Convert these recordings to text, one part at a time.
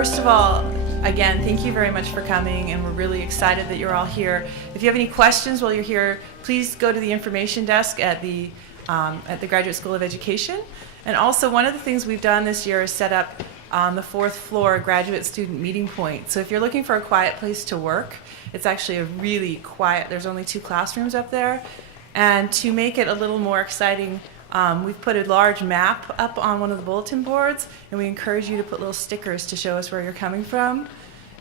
first of all, again, thank you very much for coming, and we're really excited that you're all here. If you have any questions while you're here, please go to the information desk at the Graduate School of Education. And also, one of the things we've done this year is set up on the 4th floor a graduate student meeting point. So if you're looking for a quiet place to work, it's actually a really quiet, there's only 2 classrooms up there. And to make it a little more exciting, we've put a large map up on one of the bulletin boards, and we encourage you to put little stickers to show us where you're coming from.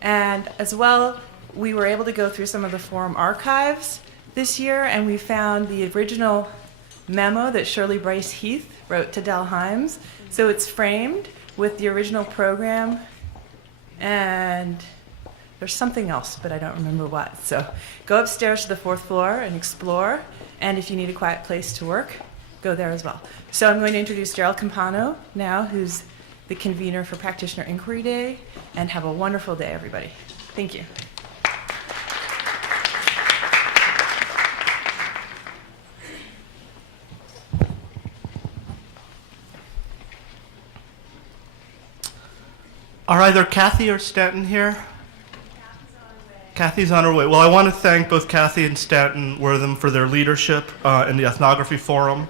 And as well, we were able to go through some of the forum archives this year, and we found the original memo that Shirley Bryce Heath wrote to Del Himes. So it's framed with the original program, and there's something else, but I don't remember what. So go upstairs to the 4th floor and explore, and if you need a quiet place to work, go there as well. So I'm going to introduce Gerald Campano now, who's the convener for Practitioner Inquiry Day, and have a wonderful day, everybody. Thank you. Are either Kathy or Stanton here? Kathy's on her way. Well, I want to thank both Kathy and Stanton Wortham for their leadership in the Ethnography Forum.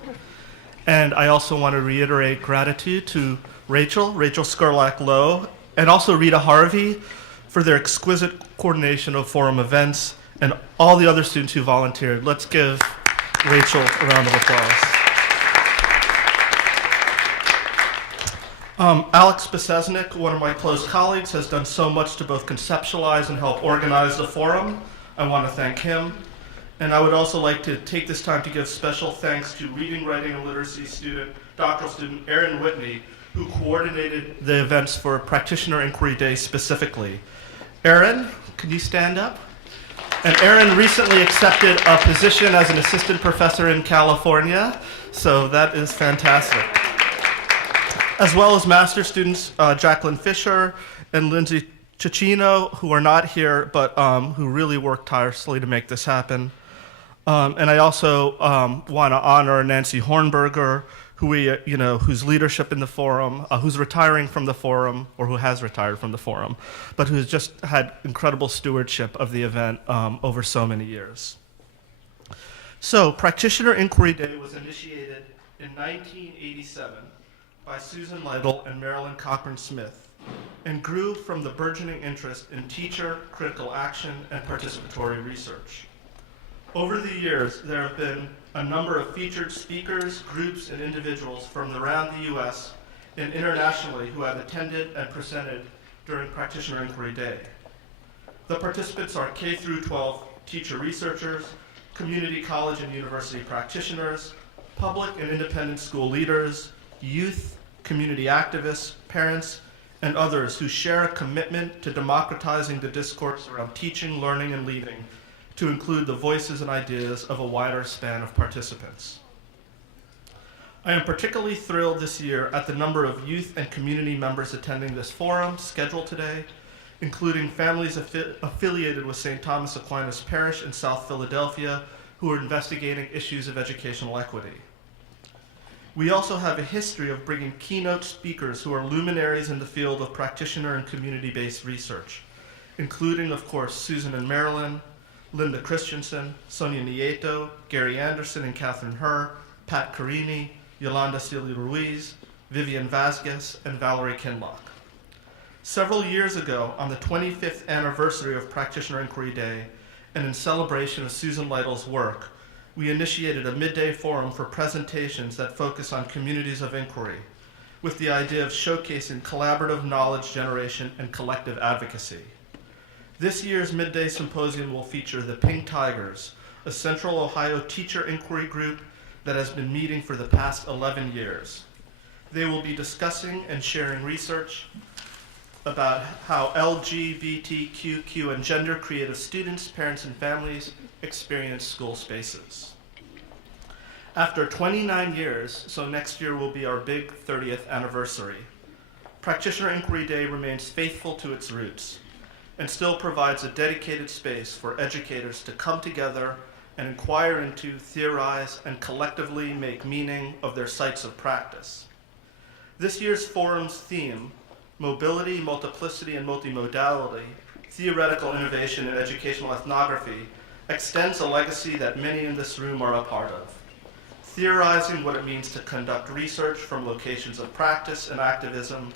And I also want to reiterate gratitude to Rachel Skurlock-Lowe, and also Rita Harvey for their exquisite coordination of forum events, and all the other students who volunteered. Let's give Rachel a round of applause. Alex Besesnik, one of my close colleagues, has done so much to both conceptualize and help organize the forum. I want to thank him. And I would also like to take this time to give special thanks to reading, writing, and literacy student, doctoral student Erin Whitney, who coordinated the events for Practitioner Inquiry Day specifically. Erin, can you stand up? And Erin recently accepted a position as an assistant professor in California, so that is fantastic. As well as master students Jacqueline Fisher and Lindsay Cicchino, who are not here, but who really worked tirelessly to make this happen. And I also want to honor Nancy Hornberger, whose leadership in the forum, who's retiring from the forum, or who has retired from the forum, but who's just had incredible stewardship of the event over so many years. So, Practitioner Inquiry Day was initiated in 1987 by Susan Lytle and Marilyn Cochran Smith, and grew from the burgeoning interest in teacher, critical action, and participatory research. Over the years, there have been a number of featured speakers, groups, and individuals from around the US and internationally who have attended and presented during Practitioner Inquiry Day. The participants are K-12 teacher researchers, community college and university practitioners, public and independent school leaders, youth, community activists, parents, and others who share a commitment to democratizing the discourse around teaching, learning, and leading to include the voices and ideas of a wider span of participants. I am particularly thrilled this year at the number of youth and community members attending this forum scheduled today, including families affiliated with St. Thomas Aquinas Parish in South Philadelphia who are investigating issues of educational equity. We also have a history of bringing keynote speakers who are luminaries in the field of practitioner and community-based research, including, of course, Susan and Marilyn, Linda Christensen, Sonia Nieto, Gary Anderson and Catherine Herr, Pat Carini, Yolanda Celia Ruiz, Vivian Vasquez, and Valerie Kinlock. Several years ago, on the 25th anniversary of Practitioner Inquiry Day, and in celebration of Susan Lytle's work, we initiated a midday forum for presentations that focus on communities of inquiry, with the idea of showcasing collaborative knowledge generation and collective advocacy. This year's midday symposium will feature the Pink Tigers, a Central Ohio teacher inquiry group that has been meeting for the past 11 years. They will be discussing and sharing research about how LGBTQ and gender creative students, parents, and families experience school spaces. After 29 years, so next year will be our big 30th anniversary, Practitioner Inquiry Day remains faithful to its roots and still provides a dedicated space for educators to come together and inquire into, theorize, and collectively make meaning of their sites of practice. This year's forum's theme, mobility, multiplicity, and multimodality, theoretical innovation in educational ethnography extends a legacy that many in this room are a part of. Theorizing what it means to conduct research from locations of practice and activism,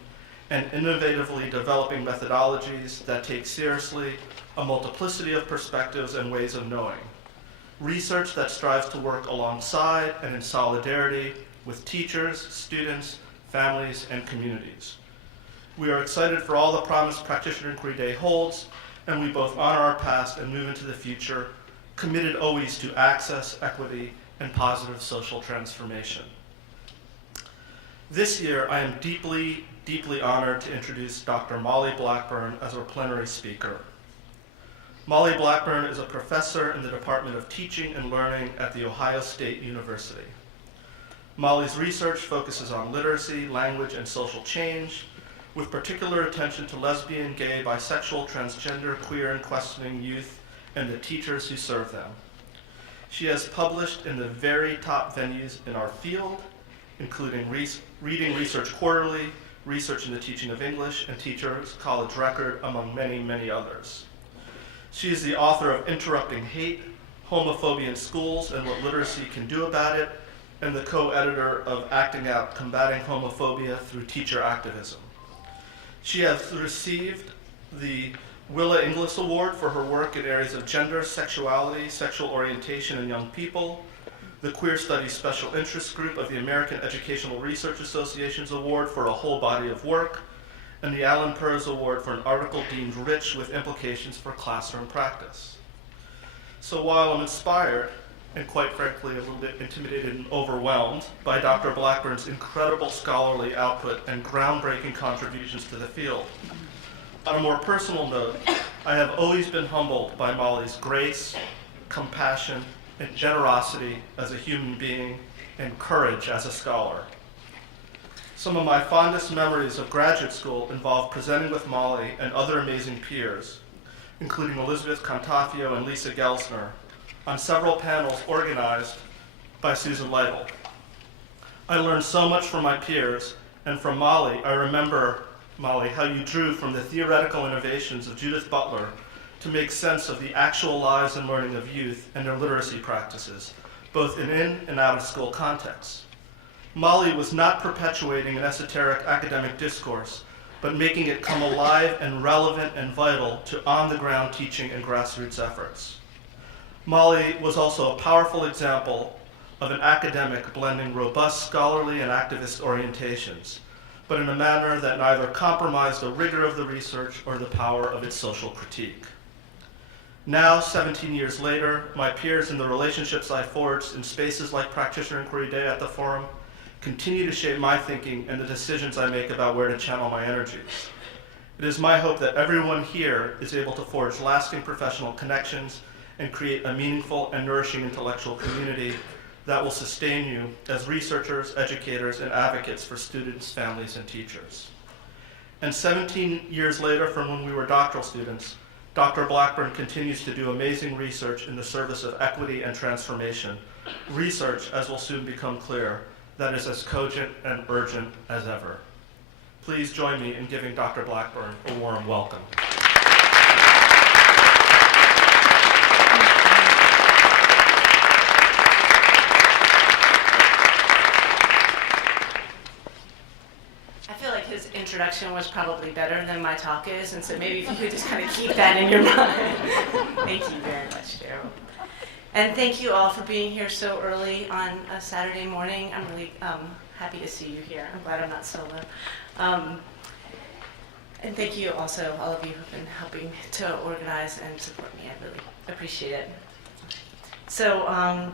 and innovatively developing methodologies that take seriously a multiplicity of perspectives and ways of knowing. Research that strives to work alongside and in solidarity with teachers, students, families, and communities. We are excited for all the promise Practitioner Inquiry Day holds, and we both honor our past and move into the future, committed always to access, equity, and positive social transformation. This year, I am deeply, deeply honored to introduce Dr. Mollie Blackburn as our plenary speaker. Mollie Blackburn is a professor in the Department of Teaching and Learning at The Ohio State University. Mollie's research focuses on literacy, language, and social change, with particular attention to lesbian, gay, bisexual, transgender, queer, and questioning youth and the teachers who serve them. She has published in the very top venues in our field, including Reading Research Quarterly, Research in the Teaching of English, and Teachers College Record, among many, many others. She is the author of Interrupting Hate, Homophobia in Schools and What Literacy Can Do About It, and the co-editor of Acting Out, Combating Homophobia Through Teacher Activism. She has received the Willa Inglis Award for her work in areas of gender, sexuality, sexual orientation, and young people, the Queer Studies Special Interest Group of the American Educational Research Association's Award for a whole body of work, and the Alan Purz Award for an article deemed rich with implications for classroom practice. So while I'm inspired, and quite frankly a little bit intimidated and overwhelmed by Dr. Blackburn's incredible scholarly output and groundbreaking contributions to the field, on a more personal note, I have always been humbled by Mollie's grace, compassion, and generosity as a human being, and courage as a scholar. Some of my fondest memories of graduate school involve presenting with Mollie and other amazing peers, including Elizabeth Contafio and Lisa Gelsner, on several panels organized by Susan Lytle. I learned so much from my peers, and from Mollie, I remember, Mollie, how you drew from the theoretical innovations of Judith Butler to make sense of the actual lives and learning of youth and their literacy practices, both in and out of school contexts. Mollie was not perpetuating an esoteric academic discourse, but making it come alive and relevant and vital to on-the-ground teaching and grassroots efforts. Mollie was also a powerful example of an academic blending robust scholarly and activist orientations, but in a manner that neither compromised the rigor of the research or the power of its social critique. Now, 17 years later, my peers and the relationships I forged in spaces like Practitioner Inquiry Day at the Forum continue to shape my thinking and the decisions I make about where to channel my energies. It is my hope that everyone here is able to forge lasting professional connections and create a meaningful and nourishing intellectual community that will sustain you as researchers, educators, and advocates for students, families, and teachers. And 17 years later from when we were doctoral students, Dr. Blackburn continues to do amazing research in the service of equity and transformation, research, as will soon become clear, that is as cogent and urgent as ever. Please join me in giving Dr. Blackburn a warm welcome. I feel like his introduction was probably better than my talk is, and so maybe if you could just kind of keep that in your mind. Thank you very much, Daryl. And thank you all for being here so early on a Saturday morning. I'm really happy to see you here. I'm glad I'm not solo. And thank you also, all of you who've been helping to organize and support me. I really appreciate it. So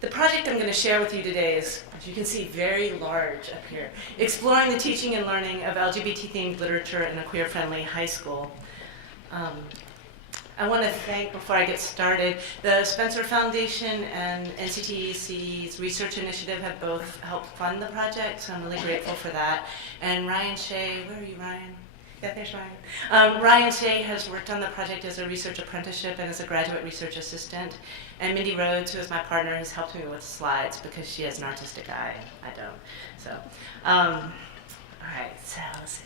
the project I'm going to share with you today is, as you can see, very large up here. Exploring the teaching and learning of LGBT-themed literature in a queer-friendly high school. I want to thank, before I get started, the Spencer Foundation and NCTEC's research initiative have both helped fund the project, so I'm really grateful for that. And Ryan Shea, where are you, Ryan? Yeah, there's Ryan. Ryan Shea has worked on the project as a research apprenticeship and as a graduate research assistant. And Mindy Rhodes, who is my partner, has helped me with slides because she has an artistic eye. I don't. So, all right, so let's see.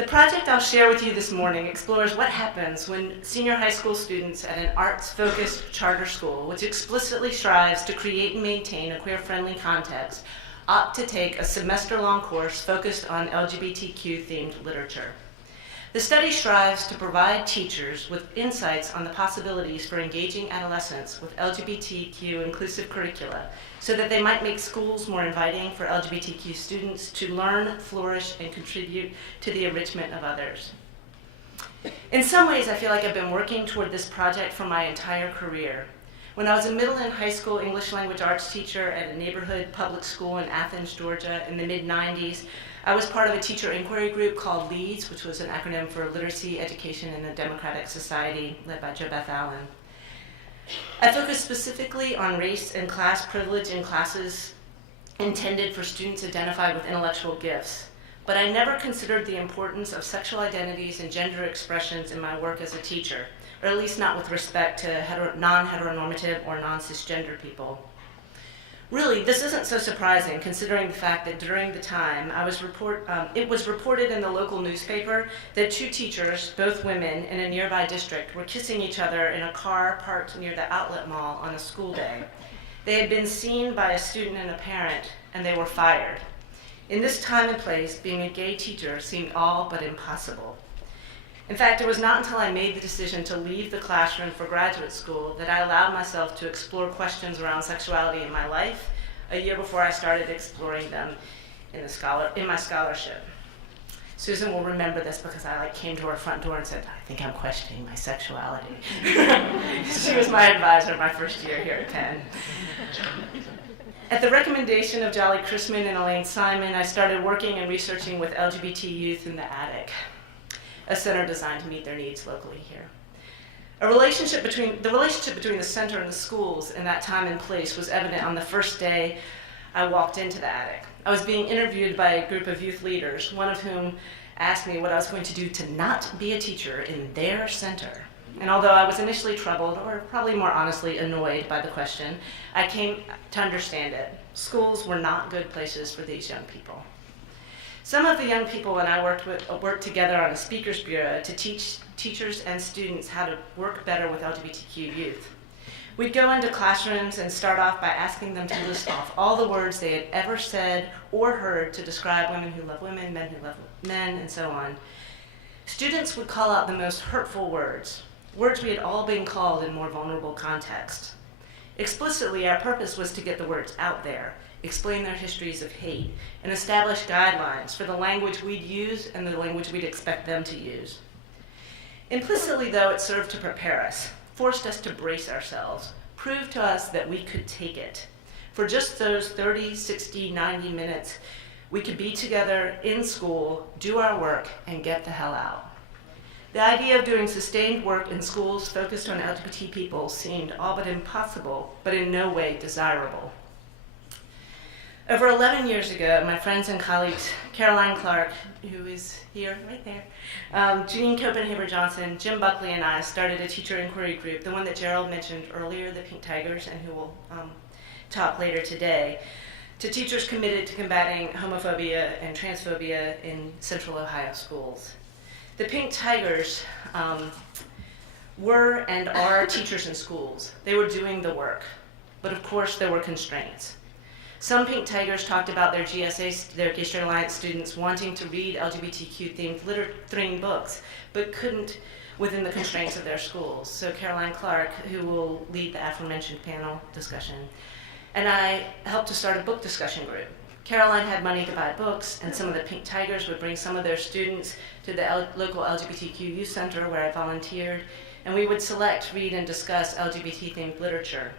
The project I'll share with you this morning explores what happens when senior high school students at an arts-focused charter school, which explicitly strives to create and maintain a queer-friendly context, opt to take a semester-long course focused on LGBTQ-themed literature. The study strives to provide teachers with insights on the possibilities for engaging adolescents with LGBTQ-inclusive curricula so that they might make schools more inviting for LGBTQ students to learn, flourish, and contribute to the enrichment of others. In some ways, I feel like I've been working toward this project for my entire career. When I was a middle and high school English language arts teacher at a neighborhood public school in Athens, Georgia in the mid-90s, I was part of a teacher inquiry group called LEADS, which was an acronym for Literacy, Education, in a Democratic Society, led by Jo Beth Allen. I focused specifically on race and class privilege in classes intended for students identified with intellectual gifts, but I never considered the importance of sexual identities and gender expressions in my work as a teacher, or at least not with respect to non-heteronormative or non-cisgender people. Really, this isn't so surprising considering the fact that during the time it was reported in the local newspaper that two teachers, both women, in a nearby district were kissing each other in a car parked near the outlet mall on a school day. They had been seen by a student and a parent, and they were fired. In this time and place, being a gay teacher seemed all but impossible. In fact, it was not until I made the decision to leave the classroom for graduate school that I allowed myself to explore questions around sexuality in my life a year before I started exploring them in my scholarship. Susan will remember this because I came to her front door and said, I think I'm questioning my sexuality. She was my advisor my first year here at Penn. At the recommendation of Jolly Chrisman and Elaine Simon, I started working and researching with LGBT youth in the Attic, a center designed to meet their needs locally here. The relationship between the center and the schools in that time and place was evident on the first day I walked into the Attic. I was being interviewed by a group of youth leaders, one of whom asked me what I was going to do to not be a teacher in their center. And although I was initially troubled, or probably more honestly annoyed by the question, I came to understand it. Schools were not good places for these young people. Some of the young people and I worked together on a speakers bureau to teach teachers and students how to work better with LGBTQ youth. We'd go into classrooms and start off by asking them to list off all the words they had ever said or heard to describe women who love women, men who love men, and so on. Students would call out the most hurtful words we had all been called in more vulnerable contexts. Explicitly, our purpose was to get the words out there, explain their histories of hate, and establish guidelines for the language we'd use and the language we'd expect them to use. Implicitly, though, it served to prepare us, forced us to brace ourselves, proved to us that we could take it. For just those 30, 60, 90 minutes, we could be together in school, do our work, and get the hell out. The idea of doing sustained work in schools focused on LGBT people seemed all but impossible, but in no way desirable. Over 11 years ago, my friends and colleagues, Caroline Clark, who is here, right there, Janine Copenhaver-Johnson, Jim Buckley, and I started a teacher inquiry group, the one that Gerald mentioned earlier, the Pink Tigers, and who will talk later today, to teachers committed to combating homophobia and transphobia in Central Ohio schools. The Pink Tigers were and are teachers in schools. They were doing the work, but of course there were constraints. Some Pink Tigers talked about their GSA, their Gay Straight Alliance students, wanting to read LGBTQ-themed books, but couldn't within the constraints of their schools. So Caroline Clark, who will lead the aforementioned panel discussion, and I helped to start a book discussion group. Caroline had money to buy books, and some of the Pink Tigers would bring some of their students to the local LGBTQ youth center where I volunteered, and we would select, read, and discuss LGBT-themed literature.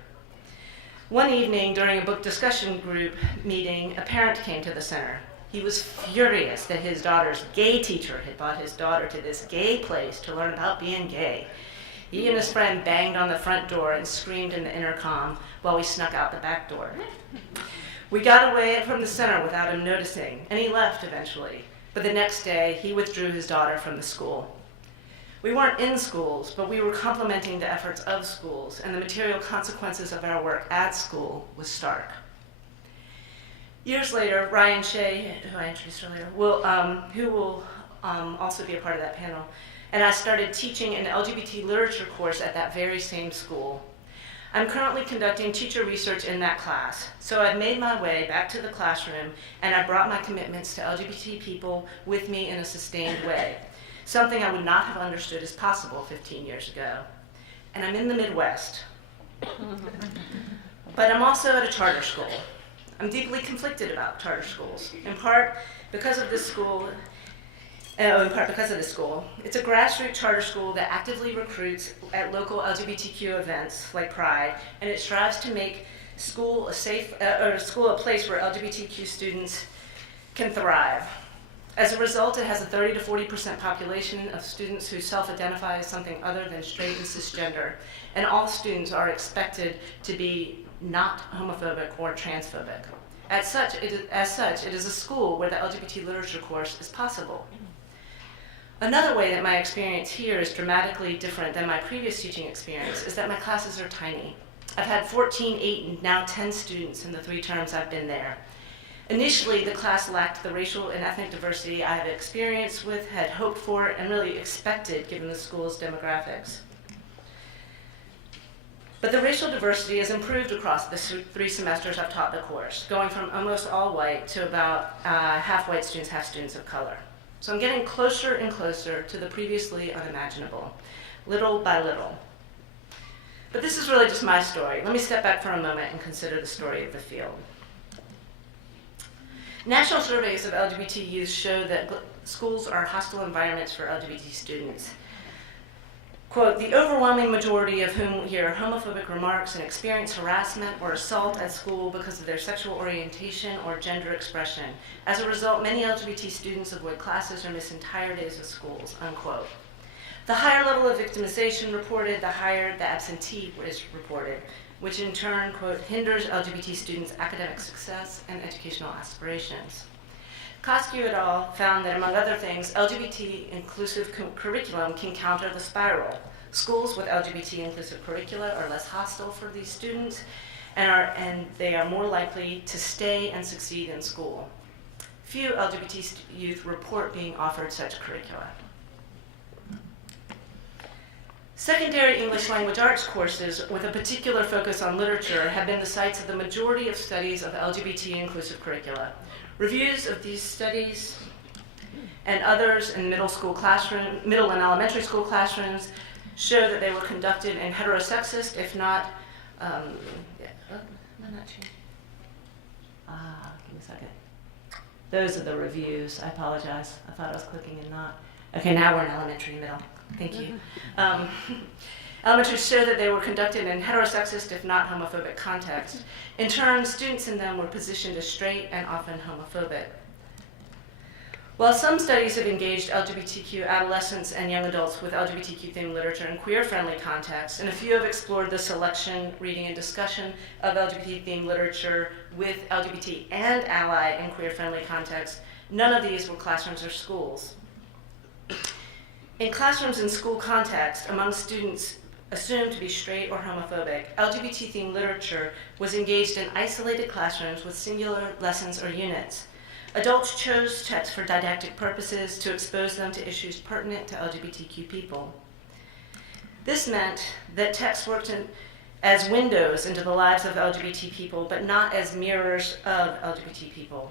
One evening during a book discussion group meeting, a parent came to the center. He was furious that his daughter's gay teacher had brought his daughter to this gay place to learn about being gay. He and his friend banged on the front door and screamed in the intercom while we snuck out the back door. We got away from the center without him noticing, and he left eventually. But the next day, he withdrew his daughter from the school. We weren't in schools, but we were complementing the efforts of schools, and the material consequences of our work at school was stark. Years later, Ryan Shea, who I introduced earlier, who will also be a part of that panel. And I started teaching an LGBT literature course at that very same school. I'm currently conducting teacher research in that class. So I've made my way back to the classroom, and I brought my commitments to LGBT people with me in a sustained way, something I would not have understood as possible 15 years ago. And I'm in the Midwest. But I'm also at a charter school. I'm deeply conflicted about charter schools, in part because of this school. It's a grassroots charter school that actively recruits at local LGBTQ events like Pride, and it strives to make school a place where LGBTQ students can thrive. As a result, it has a 30 to 40% population of students who self-identify as something other than straight and cisgender, and all students are expected to be not homophobic or transphobic. As such, it is a school where the LGBT literature course is possible. Another way that my experience here is dramatically different than my previous teaching experience is that my classes are tiny. I've had 14, 8, and now 10 students in the 3 terms I've been there. Initially, the class lacked the racial and ethnic diversity I had experience with, had hoped for, and really expected given the school's demographics. But the racial diversity has improved across the 3 semesters I've taught the course, going from almost all white to about half white students, half students of color. So I'm getting closer and closer to the previously unimaginable, little by little. But this is really just my story. Let me step back for a moment and consider the story of the field. National surveys of LGBT youth show that schools are hostile environments for LGBT students. Quote, the overwhelming majority of whom hear homophobic remarks and experience harassment or assault at school because of their sexual orientation or gender expression. As a result, many LGBT students avoid classes or miss entire days of schools, unquote. The higher level of victimization reported, the higher the absentee is reported, which in turn, quote, hinders LGBT students' academic success and educational aspirations. Kosky et al. Found that, among other things, LGBT-inclusive curriculum can counter the spiral. Schools with LGBT-inclusive curricula are less hostile for these students, and they are more likely to stay and succeed in school. Few LGBT youth report being offered such curricula. Secondary English language arts courses with a particular focus on literature have been the sites of the majority of studies of LGBT-inclusive curricula. Reviews of these studies and others in middle and elementary school classrooms show that they were conducted in heterosexist, if not, give me a second. Those are the reviews. I apologize. I thought I was clicking and not. Okay, now we're in elementary and middle. Thank you. Elementary show that they were conducted in heterosexist, if not homophobic context. In turn, students in them were positioned as straight and often homophobic. While some studies have engaged LGBTQ adolescents and young adults with LGBTQ-themed literature in queer-friendly contexts, and a few have explored the selection, reading, and discussion of LGBT-themed literature with LGBT and ally in queer-friendly contexts, none of these were classrooms or schools. In classrooms and school context, among students assumed to be straight or homophobic, LGBT-themed literature was engaged in isolated classrooms with singular lessons or units. Adults chose texts for didactic purposes to expose them to issues pertinent to LGBTQ people. This meant that texts worked as windows into the lives of LGBT people, but not as mirrors of LGBT people.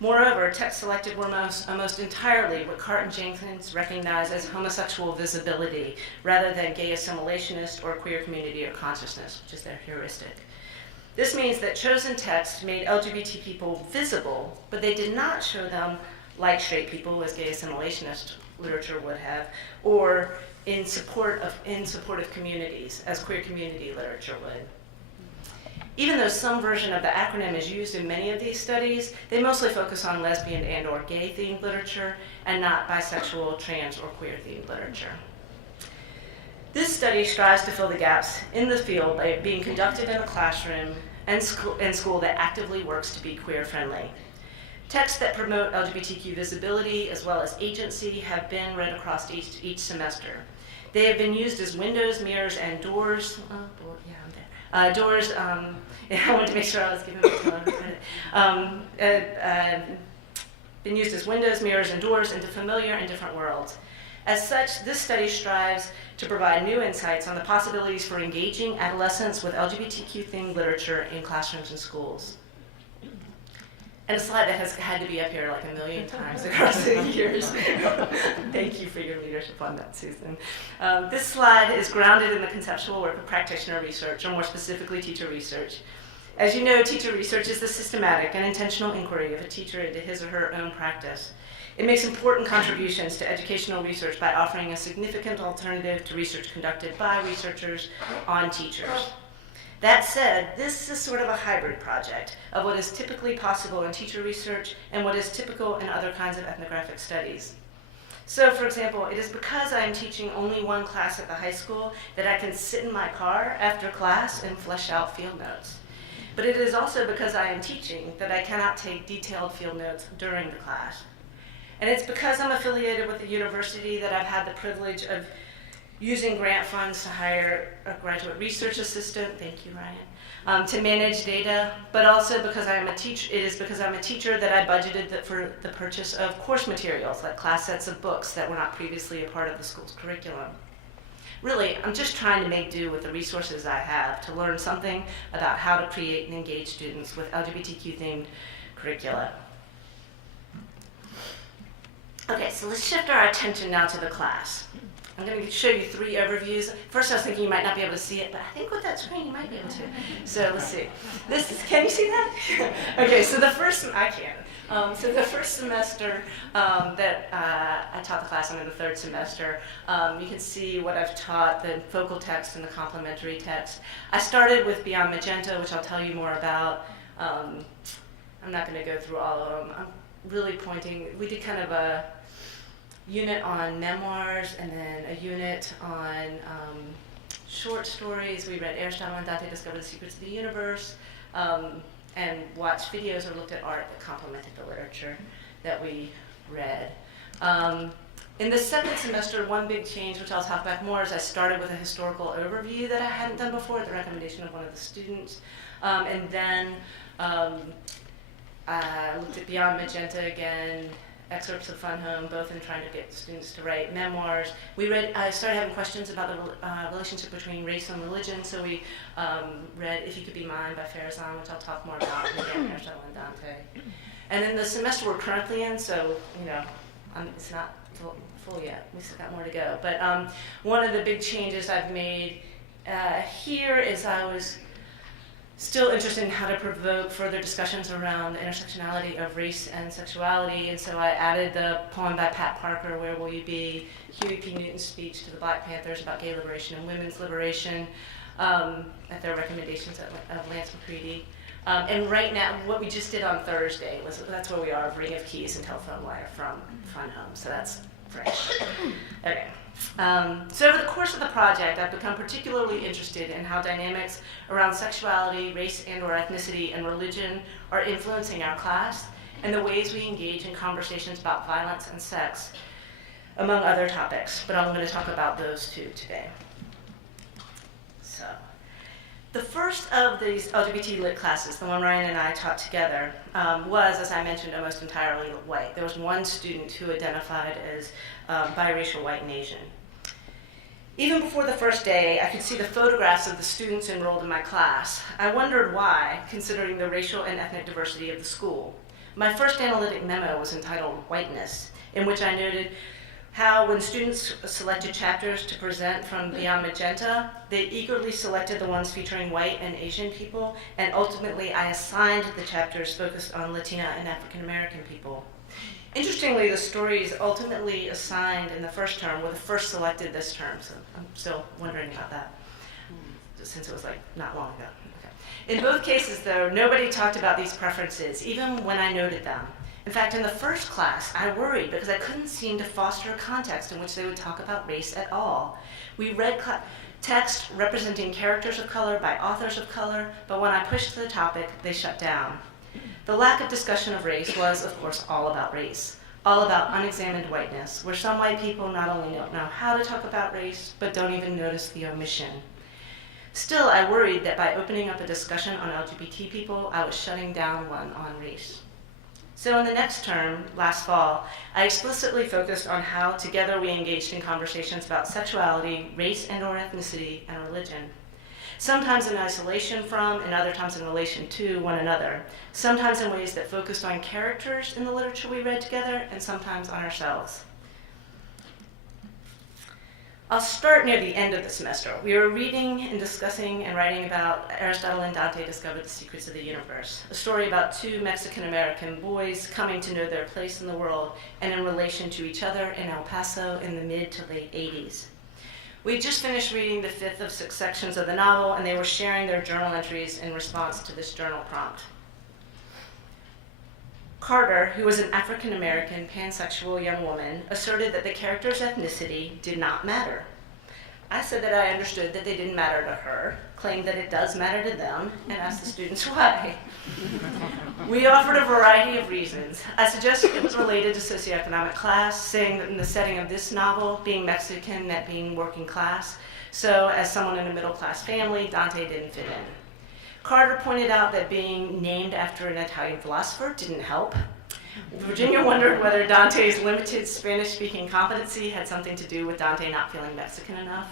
Moreover, texts selected were almost entirely what Cart and Jenkins recognized as homosexual visibility, rather than gay assimilationist or queer community or consciousness, which is their heuristic. This means that chosen texts made LGBT people visible, but they did not show them like straight people, as gay assimilationist literature would have, or in support of communities, as queer community literature would. Even though some version of the acronym is used in many of these studies, they mostly focus on lesbian and or gay-themed literature and not bisexual, trans, or queer-themed literature. This study strives to fill the gaps in the field by being conducted in a classroom and school that actively works to be queer-friendly. Texts that promote LGBTQ visibility as well as agency have been read across each semester. They have been used as windows, mirrors, and doors. Doors. I wanted to make sure I was giving my credit. been used as windows, mirrors, and doors into familiar and different worlds. As such, this study strives to provide new insights on the possibilities for engaging adolescents with LGBTQ-themed literature in classrooms and schools. And a slide that has had to be up here like a million times across the years. Thank you for your leadership on that, Susan. This slide is grounded in the conceptual work of practitioner research, or more specifically, teacher research. As you know, teacher research is the systematic and intentional inquiry of a teacher into his or her own practice. It makes important contributions to educational research by offering a significant alternative to research conducted by researchers on teachers. That said, this is sort of a hybrid project of what is typically possible in teacher research and what is typical in other kinds of ethnographic studies. So, for example, it is because I am teaching only one class at the high school that I can sit in my car after class and flesh out field notes. But it is also because I am teaching that I cannot take detailed field notes during the class. And it's because I'm affiliated with a university that I've had the privilege of using grant funds to hire a graduate research assistant, thank you, Ryan, to manage data, but also because it is because I'm a teacher that I budgeted for the purchase of course materials, like class sets of books that were not previously a part of the school's curriculum. Really, I'm just trying to make do with the resources I have to learn something about how to create and engage students with LGBTQ-themed curricula. Okay, so let's shift our attention now to the class. I'm going to show you 3 overviews. First, I was thinking you might not be able to see it, but I think with that screen you might be able to. So let's see. Can you see that? Okay, so the first, I can. So the first semester that I taught the class, I'm in the 3rd semester, you can see what I've taught, the focal text and the complementary text. I started with Beyond Magenta, which I'll tell you more about. I'm not going to go through all of them. I'm really pointing, we did kind of a unit on memoirs and then a unit on short stories. We read Aristotle and Dante Discovered the Secrets of the Universe, and watched videos or looked at art that complemented the literature that we read. In the 2nd semester, one big change, which I'll talk about more, is I started with a historical overview that I hadn't done before at the recommendation of one of the students. And then I looked at Beyond Magenta again, excerpts of Fun Home, both in trying to get students to write memoirs. I started having questions about the relationship between race and religion, so we read If You Could Be Mine by Farazan, which I'll talk more about, and again, Aristotle and Dante. And then the semester we're currently in, so, it's not full yet. We still got more to go. But one of the big changes I've made here is I was still interested in how to provoke further discussions around the intersectionality of race and sexuality, and so I added the poem by Pat Parker, Where Will You Be?, Huey P. Newton's speech to the Black Panthers about gay liberation and women's liberation, at their recommendations of Lance McCready. And right now, what we just did on Thursday, that's where we are, Ring of Keys and Telephone Wire from Fun Home, so that's fresh. Okay. So over the course of the project, I've become particularly interested in how dynamics around sexuality, race and/or ethnicity, and religion are influencing our class, and the ways we engage in conversations about violence and sex, among other topics. But I'm going to talk about those 2 today. So, the first of these LGBT lit classes, the one Ryan and I taught together, was, as I mentioned, almost entirely white. There was one student who identified as biracial, white, and Asian. Even before the first day, I could see the photographs of the students enrolled in my class. I wondered why, considering the racial and ethnic diversity of the school. My first analytic memo was entitled Whiteness, in which I noted how when students selected chapters to present from Beyond Magenta, they eagerly selected the ones featuring white and Asian people, and ultimately I assigned the chapters focused on Latina and African American people. Interestingly, the stories ultimately assigned in the first term were the first selected this term, so I'm still wondering about that, since it was not long ago. Okay. In both cases, though, nobody talked about these preferences, even when I noted them. In fact, in the first class, I worried because I couldn't seem to foster a context in which they would talk about race at all. We read text representing characters of color by authors of color, but when I pushed the topic, they shut down. The lack of discussion of race was, of course, all about race, all about unexamined whiteness, where some white people not only don't know how to talk about race, but don't even notice the omission. Still, I worried that by opening up a discussion on LGBT people, I was shutting down one on race. So in the next term, last fall, I explicitly focused on how together we engaged in conversations about sexuality, race and/or ethnicity, and religion. Sometimes in isolation from, and other times in relation to one another. Sometimes in ways that focused on characters in the literature we read together, and sometimes on ourselves. I'll start near the end of the semester. We were reading and discussing and writing about Aristotle and Dante discovered the secrets of the universe, a story about two Mexican-American boys coming to know their place in the world and in relation to each other in El Paso in the mid to late 80s. We just finished reading the 5th of 6 sections of the novel, and they were sharing their journal entries in response to this journal prompt. Carter, who was an African-American pansexual young woman, asserted that the character's ethnicity did not matter. I said that I understood that they didn't matter to her, claimed that it does matter to them, and asked the students why. We offered a variety of reasons. I suggested it was related to socioeconomic class, saying that in the setting of this novel, being Mexican meant being working class, so as someone in a middle-class family, Dante didn't fit in. Carter pointed out that being named after an Italian philosopher didn't help. Virginia wondered whether Dante's limited Spanish-speaking competency had something to do with Dante not feeling Mexican enough.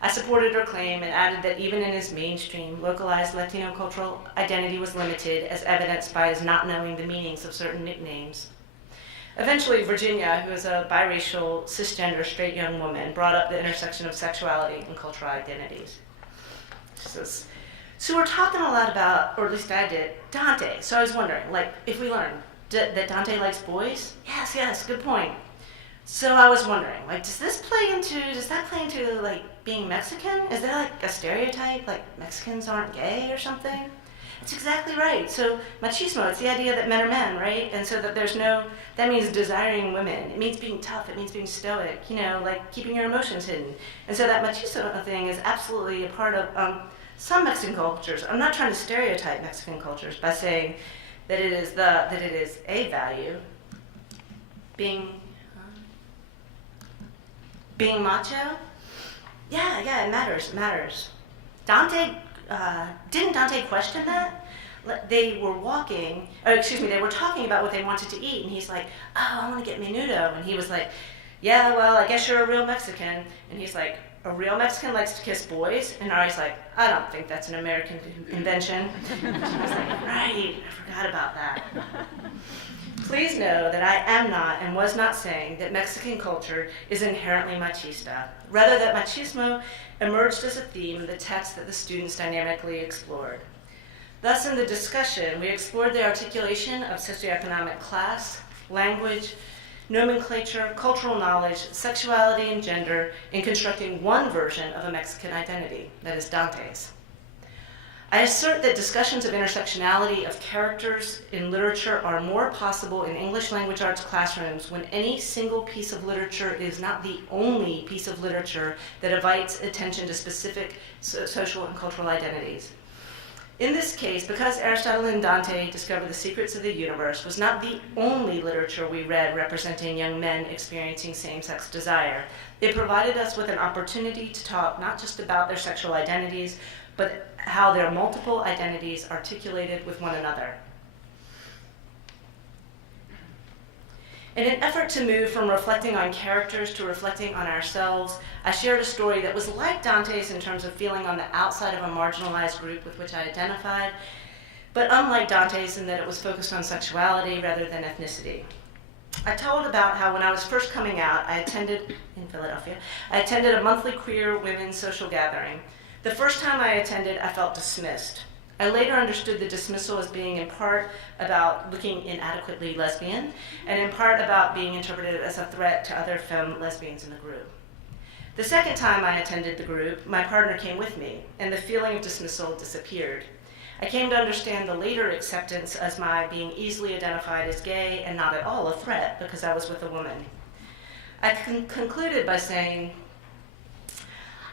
I supported her claim and added that even in his mainstream, localized Latino cultural identity was limited, as evidenced by his not knowing the meanings of certain nicknames. Eventually, Virginia, who is a biracial, cisgender, straight young woman, brought up the intersection of sexuality and cultural identities. She says, so we're talking a lot about, or at least I did, Dante. So I was wondering, if we learn that Dante likes boys? Yes, good point. So I was wondering, does that play into, being Mexican? Is there, a stereotype, Mexicans aren't gay or something? That's exactly right. So machismo, it's the idea that men are men, right? And so that that means desiring women. It means being tough. It means being stoic, keeping your emotions hidden. And so that machismo thing is absolutely a part of some Mexican cultures. I'm not trying to stereotype Mexican cultures by saying that it is a value. Being macho? Yeah, it matters. Didn't Dante question that? They were talking about what they wanted to eat, and he's like, oh, I want to get menudo. And he was like, yeah, well, I guess you're a real Mexican. And he's like, a real Mexican likes to kiss boys? And Ari's like, I don't think that's an American invention. And she was like, right, I forgot about that. Please know that I am not and was not saying that Mexican culture is inherently machista. Rather, that machismo emerged as a theme in the text that the students dynamically explored. Thus, in the discussion, we explored the articulation of socioeconomic class, language, nomenclature, cultural knowledge, sexuality, and gender in constructing one version of a Mexican identity, that is Dante's. I assert that discussions of intersectionality of characters in literature are more possible in English language arts classrooms when any single piece of literature is not the only piece of literature that invites attention to specific social and cultural identities. In this case, because Aristotle and Dante discovered the secrets of the universe was not the only literature we read representing young men experiencing same-sex desire, it provided us with an opportunity to talk not just about their sexual identities, but how their multiple identities articulated with one another. In an effort to move from reflecting on characters to reflecting on ourselves, I shared a story that was like Dante's in terms of feeling on the outside of a marginalized group with which I identified, but unlike Dante's in that it was focused on sexuality rather than ethnicity. I told about how when I was first coming out, in Philadelphia, I attended a monthly queer women's social gathering. The first time I attended, I felt dismissed. I later understood the dismissal as being in part about looking inadequately lesbian, and in part about being interpreted as a threat to other femme lesbians in the group. The second time I attended the group, my partner came with me, and the feeling of dismissal disappeared. I came to understand the later acceptance as my being easily identified as gay and not at all a threat because I was with a woman. I concluded by saying,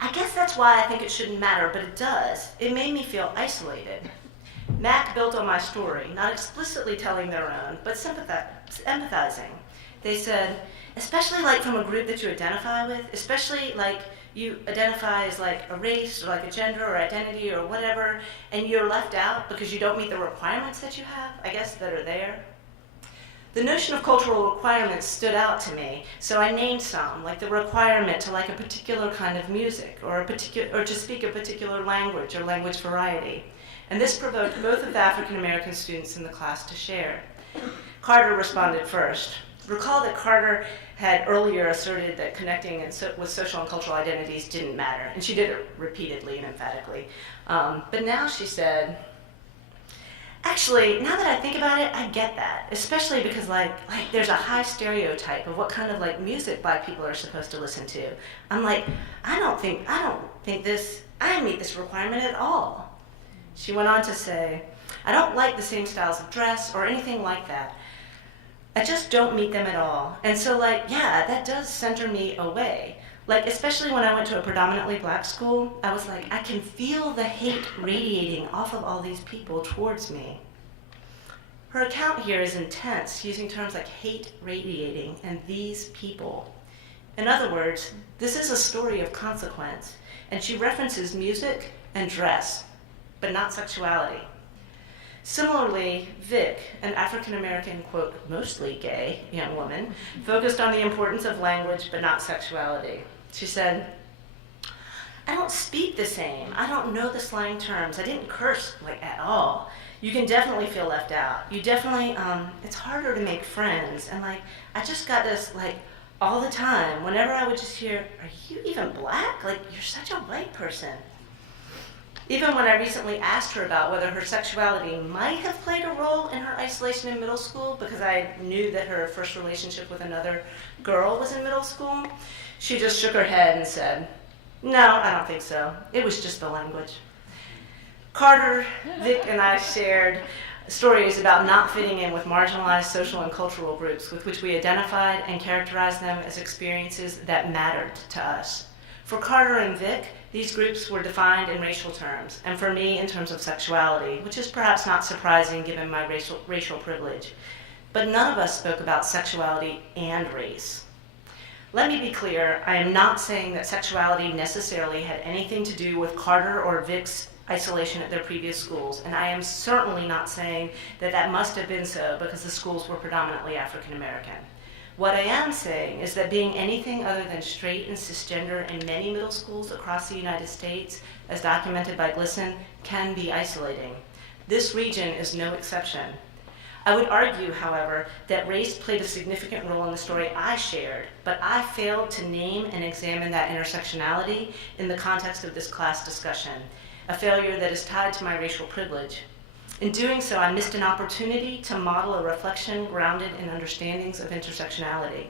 I guess that's why I think it shouldn't matter, but it does. It made me feel isolated. Mac built on my story, not explicitly telling their own, but empathizing. They said, especially from a group that you identify with, especially you identify as a race or a gender or identity or whatever, and you're left out because you don't meet the requirements that you have, I guess, that are there. The notion of cultural requirements stood out to me, so I named some, like the requirement to like a particular kind of music, or to speak a particular language or language variety. And this provoked both of the African American students in the class to share. Carter responded first. Recall that Carter had earlier asserted that connecting with social and cultural identities didn't matter, and she did it repeatedly and emphatically. But now she said, actually, now that I think about it, I get that, especially because like there's a high stereotype of what kind of like music Black people are supposed to listen to. I'm like, I don't think I meet this requirement at all. She went on to say, I don't like the same styles of dress or anything like that. I just don't meet them at all. And so like, yeah, that does center me away. Like, especially when I went to a predominantly Black school, I was like, I can feel the hate radiating off of all these people towards me. Her account here is intense, using terms like hate radiating and these people. In other words, this is a story of consequence, and she references music and dress, but not sexuality. Similarly, Vic, an African-American, quote, mostly gay young woman, focused on the importance of language but not sexuality. She said, I don't speak the same. I don't know the slang terms. I didn't curse, like, at all. You can definitely feel left out. You definitely, it's harder to make friends. And, like, I just got this, like, all the time. Whenever I would just hear, are you even Black? Like, you're such a white person. Even when I recently asked her about whether her sexuality might have played a role in her isolation in middle school, because I knew that her first relationship with another girl was in middle school, she just shook her head and said, no, I don't think so. It was just the language. Carter, Vic, and I shared stories about not fitting in with marginalized social and cultural groups with which we identified and characterized them as experiences that mattered to us. For Carter and Vic, these groups were defined in racial terms, and for me in terms of sexuality, which is perhaps not surprising given my racial privilege. But none of us spoke about sexuality and race. Let me be clear, I am not saying that sexuality necessarily had anything to do with Carter or Vic's isolation at their previous schools, and I am certainly not saying that that must have been so because the schools were predominantly African American. What I am saying is that being anything other than straight and cisgender in many middle schools across the United States, as documented by GLSEN, can be isolating. This region is no exception. I would argue, however, that race played a significant role in the story I shared, but I failed to name and examine that intersectionality in the context of this class discussion, a failure that is tied to my racial privilege. In doing so, I missed an opportunity to model a reflection grounded in understandings of intersectionality.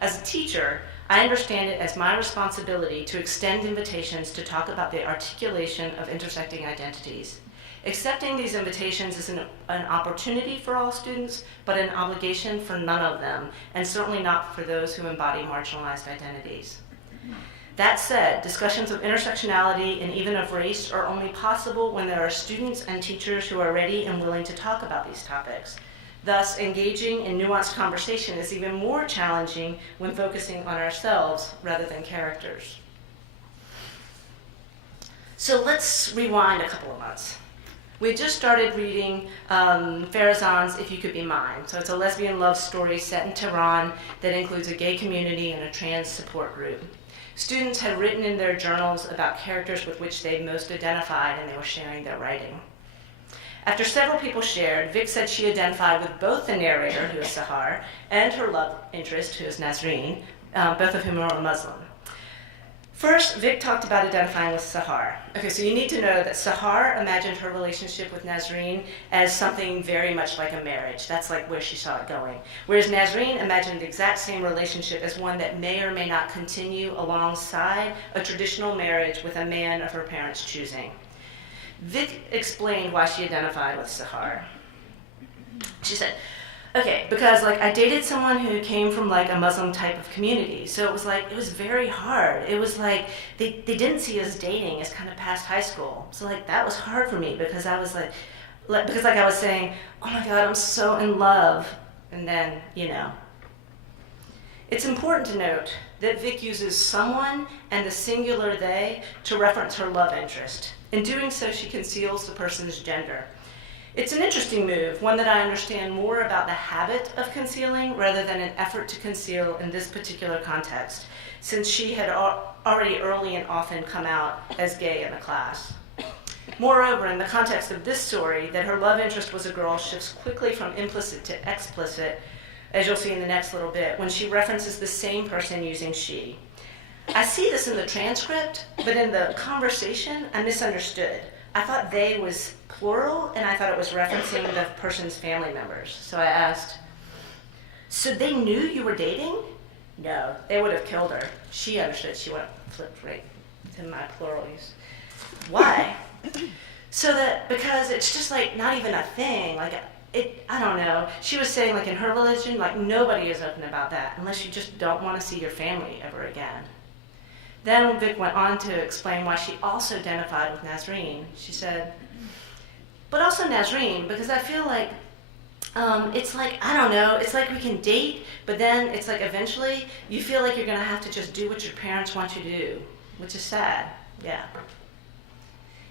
As a teacher, I understand it as my responsibility to extend invitations to talk about the articulation of intersecting identities. Accepting these invitations is an opportunity for all students, but an obligation for none of them, and certainly not for those who embody marginalized identities. That said, discussions of intersectionality and even of race are only possible when there are students and teachers who are ready and willing to talk about these topics. Thus, engaging in nuanced conversation is even more challenging when focusing on ourselves rather than characters. So let's rewind a couple of months. We had just started reading Farazan's If You Could Be Mine. So it's a lesbian love story set in Tehran that includes a gay community and a trans support group. Students had written in their journals about characters with which they most identified, and they were sharing their writing. After several people shared, Vic said she identified with both the narrator, who is Sahar, and her love interest, who is Nazarene, both of whom are Muslim. First, Vic talked about identifying with Sahar. Okay, so you need to know that Sahar imagined her relationship with Nazarene as something very much like a marriage. That's like where she saw it going. Whereas Nazarene imagined the exact same relationship as one that may or may not continue alongside a traditional marriage with a man of her parents' choosing. Vic explained why she identified with Sahar. She said, okay, because like I dated someone who came from like a Muslim type of community. So it was very hard. It was like, they didn't see us dating as kind of past high school. So like that was hard for me because I was because I was saying, oh my God, I'm so in love. And then, It's important to note that Vic uses someone and the singular they to reference her love interest. In doing so, she conceals the person's gender. It's an interesting move, one that I understand more about the habit of concealing rather than an effort to conceal in this particular context, since she had already early and often come out as gay in the class. Moreover, in the context of this story, that her love interest was a girl shifts quickly from implicit to explicit, as you'll see in the next little bit, when she references the same person using she. I see this in the transcript, but in the conversation, I misunderstood. I thought they was plural, and I thought it was referencing the person's family members. So I asked, so they knew you were dating? No, they would have killed her. She understood. She went flipped right to my plural use. Why? Because it's just like not even a thing. Like I don't know. She was saying like in her religion, like nobody is open about that unless you just don't want to see your family ever again. Then Vic went on to explain why she also identified with Nazarene. She said, but also Nazarene, because I feel like it's like, I don't know, it's like we can date, but then it's like eventually you feel like you're going to have to just do what your parents want you to do, which is sad, yeah.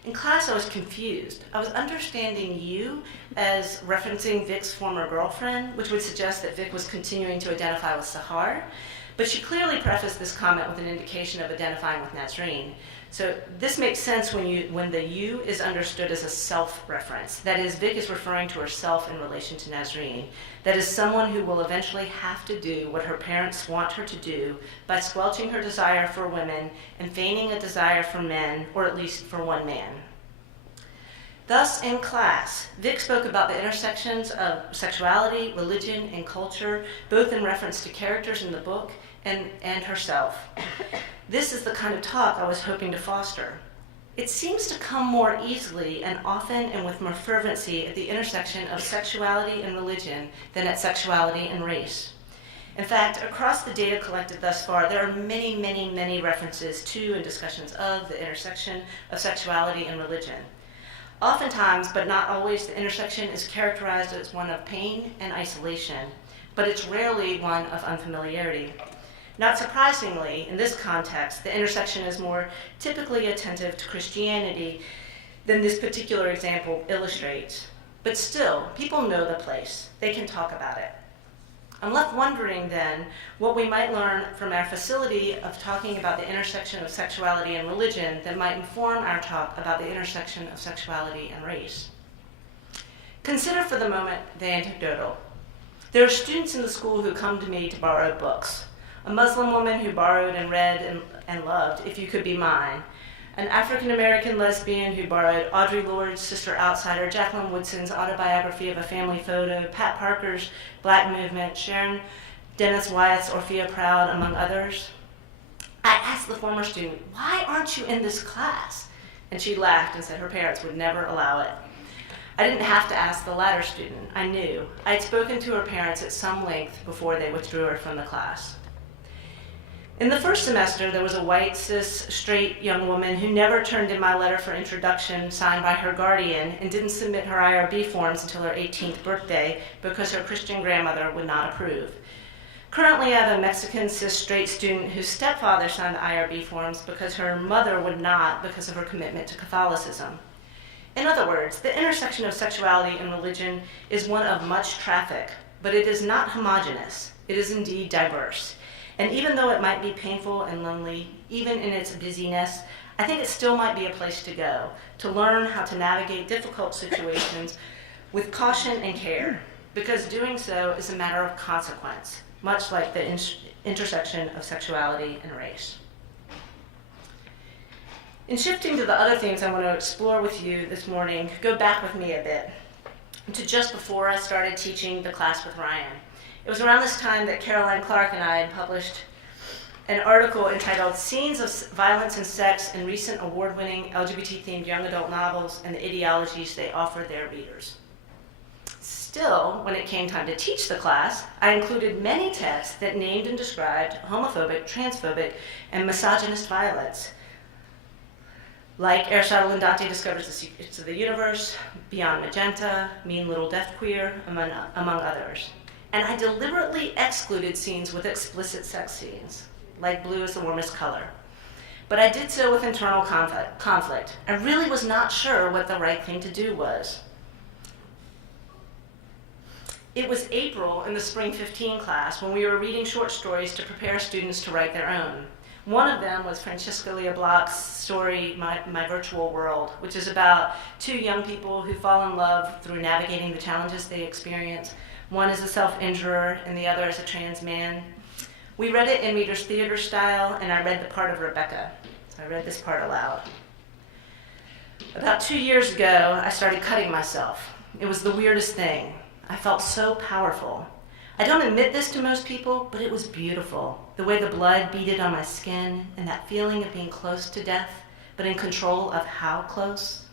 In class, I was confused. I was understanding you as referencing Vic's former girlfriend, which would suggest that Vic was continuing to identify with Sahar, but she clearly prefaced this comment with an indication of identifying with Nazarene. So this makes sense when the you is understood as a self-reference. That is, Vic is referring to herself in relation to Nazarene. That is someone who will eventually have to do what her parents want her to do by squelching her desire for women and feigning a desire for men, or at least for one man. Thus, in class, Vic spoke about the intersections of sexuality, religion, and culture, both in reference to characters in the book and herself. This is the kind of talk I was hoping to foster. It seems to come more easily and often and with more fervency at the intersection of sexuality and religion than at sexuality and race. In fact, across the data collected thus far, there are many, many, many references to and discussions of the intersection of sexuality and religion. Oftentimes, but not always, the intersection is characterized as one of pain and isolation, but it's rarely one of unfamiliarity. Not surprisingly, in this context, the intersection is more typically attentive to Christianity than this particular example illustrates. But still, people know the place. They can talk about it. I'm left wondering then what we might learn from our facility of talking about the intersection of sexuality and religion that might inform our talk about the intersection of sexuality and race. Consider for the moment the anecdotal. There are students in the school who come to me to borrow books. A Muslim woman who borrowed and read and loved If You Could Be Mine. An African-American lesbian who borrowed Audre Lorde's Sister Outsider, Jacqueline Woodson's Autobiography of a Family Photo, Pat Parker's Black Movement, Sharon Dennis Wyatt's Orphea Proud, among others. I asked the former student, why aren't you in this class? And she laughed and said her parents would never allow it. I didn't have to ask the latter student. I knew. I had spoken to her parents at some length before they withdrew her from the class. In the first semester, there was a white, cis, straight young woman who never turned in my letter for introduction signed by her guardian and didn't submit her IRB forms until her 18th birthday because her Christian grandmother would not approve. Currently, I have a Mexican, cis, straight student whose stepfather signed the IRB forms because her mother would not because of her commitment to Catholicism. In other words, the intersection of sexuality and religion is one of much traffic, but it is not homogeneous. It is indeed diverse. And even though it might be painful and lonely, even in its busyness, I think it still might be a place to go, to learn how to navigate difficult situations with caution and care, because doing so is a matter of consequence, much like the intersection of sexuality and race. In shifting to the other things I want to explore with you this morning, go back with me a bit to just before I started teaching the class with Ryan. It was around this time that Caroline Clark and I had published an article entitled Scenes of Violence and Sex in Recent Award-Winning LGBT-Themed Young Adult Novels and the Ideologies They Offer Their Readers. Still, when it came time to teach the class, I included many texts that named and described homophobic, transphobic, and misogynist violence, like Aristotle and Dante Discovers the Secrets of the Universe, Beyond Magenta, Mean Little Deaf Queer, among others. And I deliberately excluded scenes with explicit sex scenes, like Blue is the Warmest Color. But I did so with internal conflict. I really was not sure what the right thing to do was. It was April in the Spring 15 class when we were reading short stories to prepare students to write their own. One of them was Francisca Leoblanc's story, My Virtual World, which is about two young people who fall in love through navigating the challenges they experience. One is a self-injurer and the other is a trans man. We read it in Reader's Theater style, and I read the part of Rebecca. I read this part aloud. About 2 years ago, I started cutting myself. It was the weirdest thing. I felt so powerful. I don't admit this to most people, but it was beautiful. The way the blood beaded on my skin and that feeling of being close to death, but in control of how close.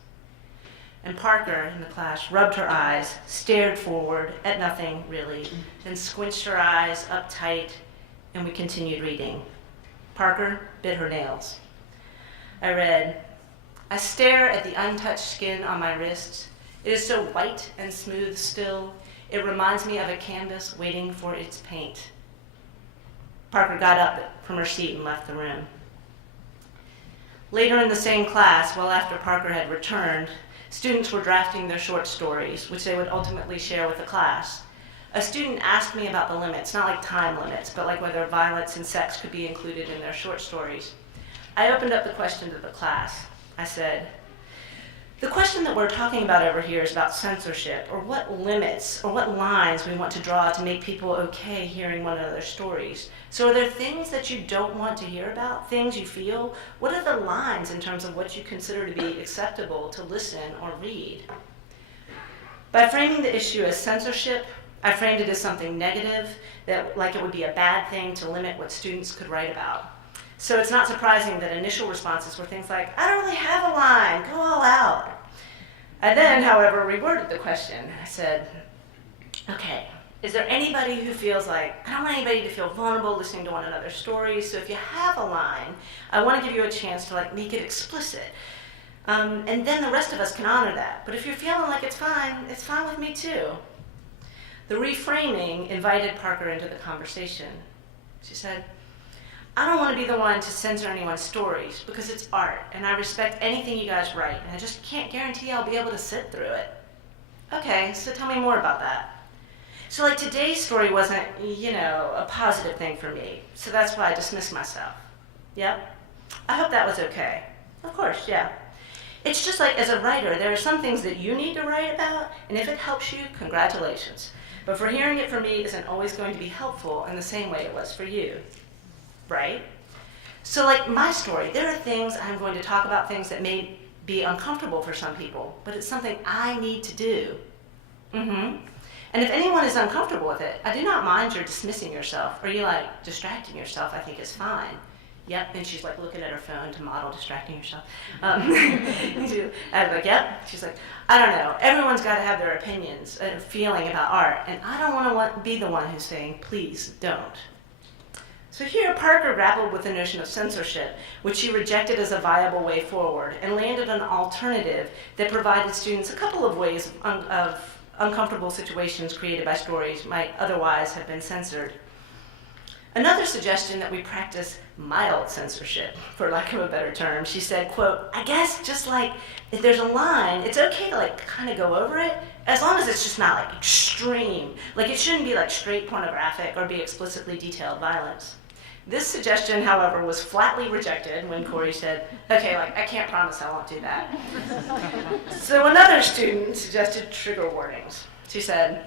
And Parker in the class rubbed her eyes, stared forward at nothing really, then squinched her eyes up tight, and we continued reading. Parker bit her nails. I read, I stare at the untouched skin on my wrists. It is so white and smooth still. It reminds me of a canvas waiting for its paint. Parker got up from her seat and left the room. Later in the same class, well after Parker had returned, students were drafting their short stories, which they would ultimately share with the class. A student asked me about the limits, not like time limits, but like whether violence and sex could be included in their short stories. I opened up the question to the class. I said, the question that we're talking about over here is about censorship, or what limits or what lines we want to draw to make people okay hearing one another's stories. So are there things that you don't want to hear about, things you feel? What are the lines in terms of what you consider to be acceptable to listen or read? By framing the issue as censorship, I framed it as something negative, that like it would be a bad thing to limit what students could write about. So it's not surprising that initial responses were things like, I don't really have a line, go all out. I then, however, reworded the question. I said, okay, is there anybody who feels like, I don't want anybody to feel vulnerable listening to one another's stories, so if you have a line, I want to give you a chance to make it explicit. And then the rest of us can honor that. But if you're feeling like it's fine with me too. The reframing invited Parker into the conversation. She said, I don't want to be the one to censor anyone's stories because it's art and I respect anything you guys write and I just can't guarantee I'll be able to sit through it. Okay, so tell me more about that. So today's story wasn't, a positive thing for me, so that's why I dismissed myself. Yep, I hope that was okay. Of course, yeah. It's just as a writer, there are some things that you need to write about, and if it helps you, congratulations. But for hearing it from me isn't always going to be helpful in the same way it was for you. Right? So my story, there are things I'm going to talk about, things that may be uncomfortable for some people, but it's something I need to do. And if anyone is uncomfortable with it, I do not mind your dismissing yourself or you distracting yourself, I think is fine. Yep, and she's looking at her phone to model distracting yourself. I was yep. She's I don't know. Everyone's got to have their opinions and feeling about art, and I don't want to be the one who's saying, please don't. So here, Parker grappled with the notion of censorship, which she rejected as a viable way forward, and landed on an alternative that provided students a couple of ways of uncomfortable situations created by stories might otherwise have been censored. Another suggestion that we practice mild censorship, for lack of a better term, she said, quote, I guess just if there's a line, it's okay to kind of go over it, as long as it's just not extreme. It shouldn't be straight pornographic or be explicitly detailed violence. This suggestion, however, was flatly rejected when Corey said, okay, I can't promise I won't do that. So another student suggested trigger warnings. She said,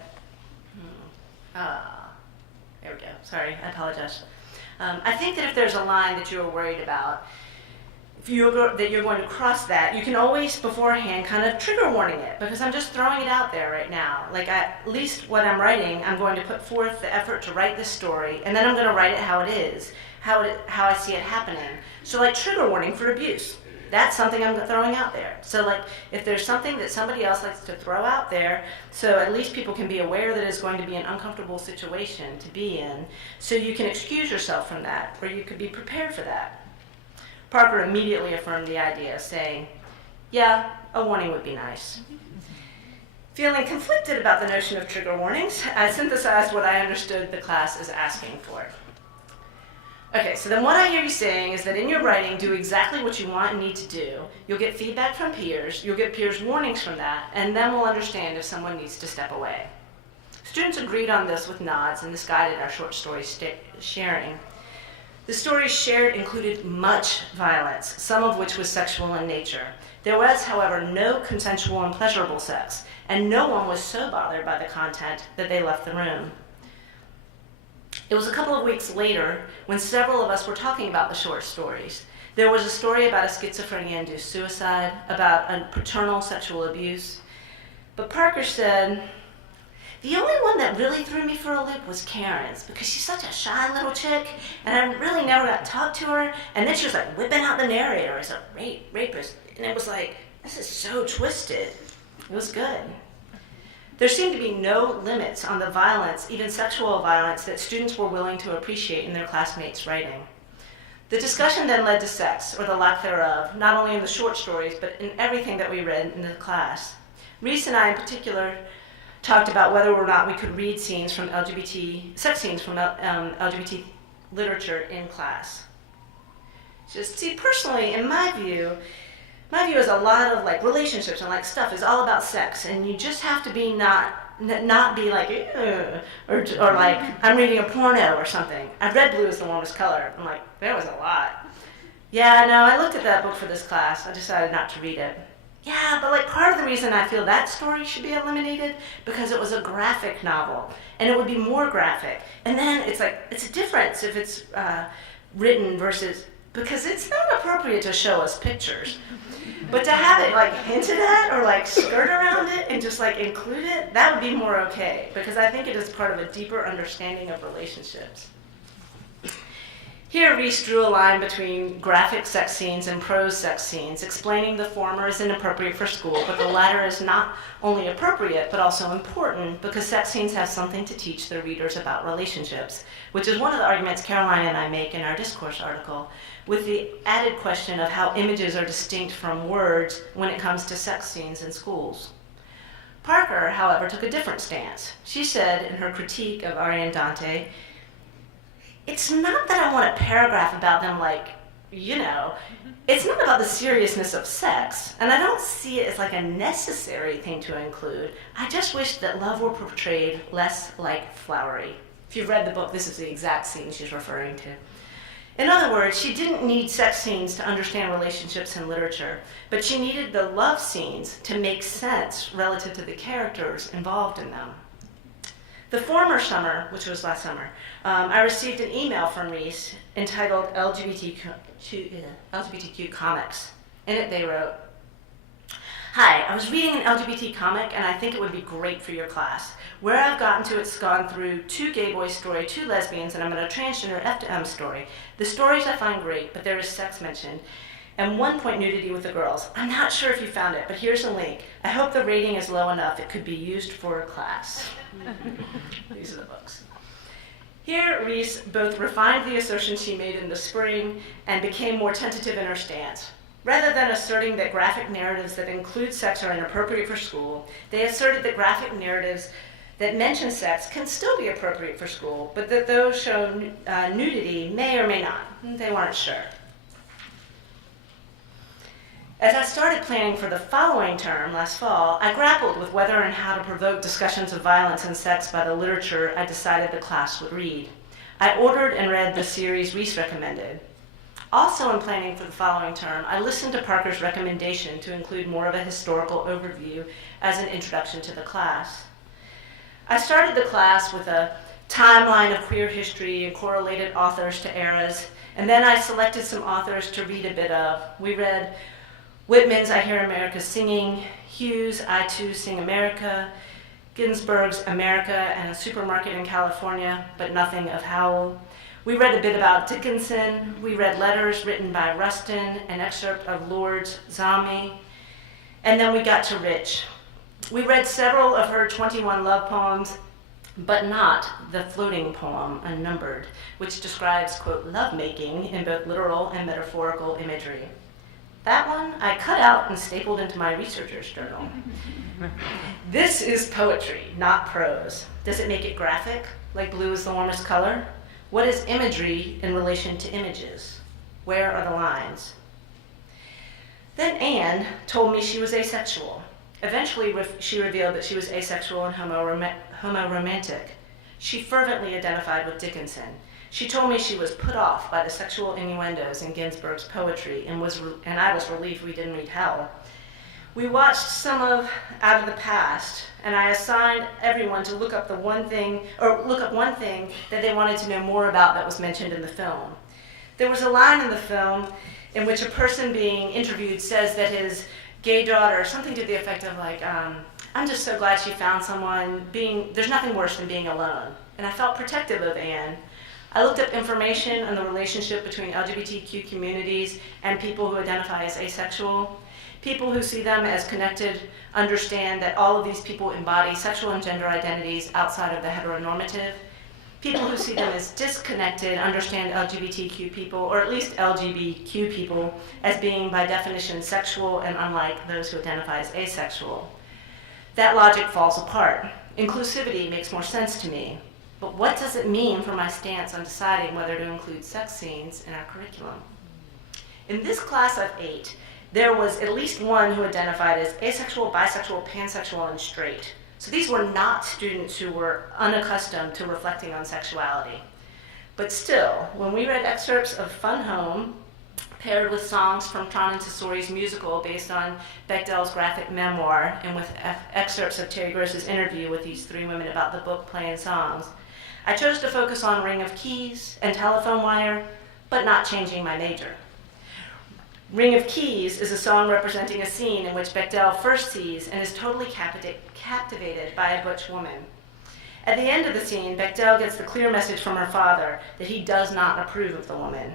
there we go, sorry, I apologize. I think that if there's a line that you're worried about, that you're going to cross that, you can always beforehand kind of trigger warning it, because I'm just throwing it out there right now. At least what I'm writing, I'm going to put forth the effort to write this story, and then I'm going to write it how it is, how I see it happening. So trigger warning for abuse. That's something I'm throwing out there. So if there's something that somebody else likes to throw out there, so at least people can be aware that it's going to be an uncomfortable situation to be in, so you can excuse yourself from that, or you could be prepared for that. Parker immediately affirmed the idea, saying, yeah, a warning would be nice. Feeling conflicted about the notion of trigger warnings, I synthesized what I understood the class as asking for. Okay, so then what I hear you saying is that in your writing, do exactly what you want and need to do. You'll get feedback from peers, you'll get peers' warnings from that, and then we'll understand if someone needs to step away. Students agreed on this with nods, and this guided our short story sharing. The stories shared included much violence, some of which was sexual in nature. There was, however, no consensual and pleasurable sex, and no one was so bothered by the content that they left the room. It was a couple of weeks later when several of us were talking about the short stories. There was a story about a schizophrenia-induced suicide, about a paternal sexual abuse. But Parker said, the only one that really threw me for a loop was Karen's, because she's such a shy little chick, and I really never got to talk to her, and then she was like whipping out the narrator as a rapist, and it was like, this is so twisted. It was good. There seemed to be no limits on the violence, even sexual violence, that students were willing to appreciate in their classmates' writing. The discussion then led to sex, or the lack thereof, not only in the short stories, but in everything that we read in the class. Reese and I, in particular, talked about whether or not we could read sex scenes from LGBT literature in class. Personally, in my view is a lot of like relationships and like stuff is all about sex, and you just have to be not be like, or like I'm reading a porno or something. I read Blue is the Warmest Color. I'm like, there was a lot. Yeah, no, I looked at that book for this class. I decided not to read it. Yeah, but like part of the reason I feel that story should be eliminated because it was a graphic novel, and it would be more graphic. And then it's like, it's a difference if it's written versus, because it's not appropriate to show us pictures. But to have it like hinted at or like skirt around it and just like include it, that would be more okay, because I think it is part of a deeper understanding of relationships. Here, Reese drew a line between graphic sex scenes and prose sex scenes, explaining the former is inappropriate for school, but the latter is not only appropriate, but also important, because sex scenes have something to teach their readers about relationships, which is one of the arguments Caroline and I make in our discourse article, with the added question of how images are distinct from words when it comes to sex scenes in schools. Parker, however, took a different stance. She said in her critique of Ari and Dante, it's not that I want a paragraph about them like, it's not about the seriousness of sex, and I don't see it as like a necessary thing to include. I just wish that love were portrayed less like flowery. If you've read the book, this is the exact scene she's referring to. In other words, she didn't need sex scenes to understand relationships in literature, but she needed the love scenes to make sense relative to the characters involved in them. The former summer, which was last summer, I received an email from Reese entitled LGBTQ Comics. In it they wrote, "Hi, I was reading an LGBT comic and I think it would be great for your class. Where I've gotten to, it's gone through 2 gay boys story, 2 lesbians, and I'm in a transgender F to M story. The stories I find great, but there is sex mentioned. And 1 point nudity with the girls. I'm not sure if you found it, but here's a link. I hope the rating is low enough it could be used for a class." These are the books. Here, Reese both refined the assertion she made in the spring and became more tentative in her stance. Rather than asserting that graphic narratives that include sex are inappropriate for school, they asserted that graphic narratives that mention sex can still be appropriate for school, but that those show nudity may or may not. They weren't sure. As I started planning for the following term last fall, I grappled with whether and how to provoke discussions of violence and sex by the literature I decided the class would read. I ordered and read the series Reese recommended. Also in planning for the following term, I listened to Parker's recommendation to include more of a historical overview as an introduction to the class. I started the class with a timeline of queer history and correlated authors to eras, and then I selected some authors to read a bit of. We read Whitman's I Hear America Singing, Hughes' I Too Sing America, Ginsberg's America and a Supermarket in California, but nothing of Howell. We read a bit about Dickinson. We read letters written by Rustin, an excerpt of Lord's Zami, and then we got to Rich. We read several of her 21 love poems, but not the floating poem, Unnumbered, which describes, quote, lovemaking in both literal and metaphorical imagery. That one I cut out and stapled into my researcher's journal. This is poetry, not prose. Does it make it graphic, like Blue is the Warmest Color? What is imagery in relation to images? Where are the lines? Then Anne told me she was asexual. Eventually, she revealed that she was asexual and homo-romantic. She fervently identified with Dickinson. She told me she was put off by the sexual innuendos in Ginsberg's poetry, and I was relieved we didn't read Hell. We watched some of Out of the Past, and I assigned everyone to look up one thing that they wanted to know more about that was mentioned in the film. There was a line in the film in which a person being interviewed says that his gay daughter, something to the effect of like, I'm just so glad she found someone, there's nothing worse than being alone. And I felt protective of Anne. I looked up information on the relationship between LGBTQ communities and people who identify as asexual. People who see them as connected understand that all of these people embody sexual and gender identities outside of the heteronormative. People who see them as disconnected understand LGBTQ people, or at least LGBTQ people, as being by definition sexual and unlike those who identify as asexual. That logic falls apart. Inclusivity makes more sense to me. But what does it mean for my stance on deciding whether to include sex scenes in our curriculum? In this class of 8, there was at least one who identified as asexual, bisexual, pansexual, and straight. So these were not students who were unaccustomed to reflecting on sexuality. But still, when we read excerpts of Fun Home, paired with songs from Tron Tessori's musical based on Bechdel's graphic memoir, and with excerpts of Terry Gross's interview with these 3 women about the book, play, and songs, I chose to focus on Ring of Keys and Telephone Wire, but not changing my major. Ring of Keys is a song representing a scene in which Bechdel first sees and is totally captivated by a butch woman. At the end of the scene, Bechdel gets the clear message from her father that he does not approve of the woman.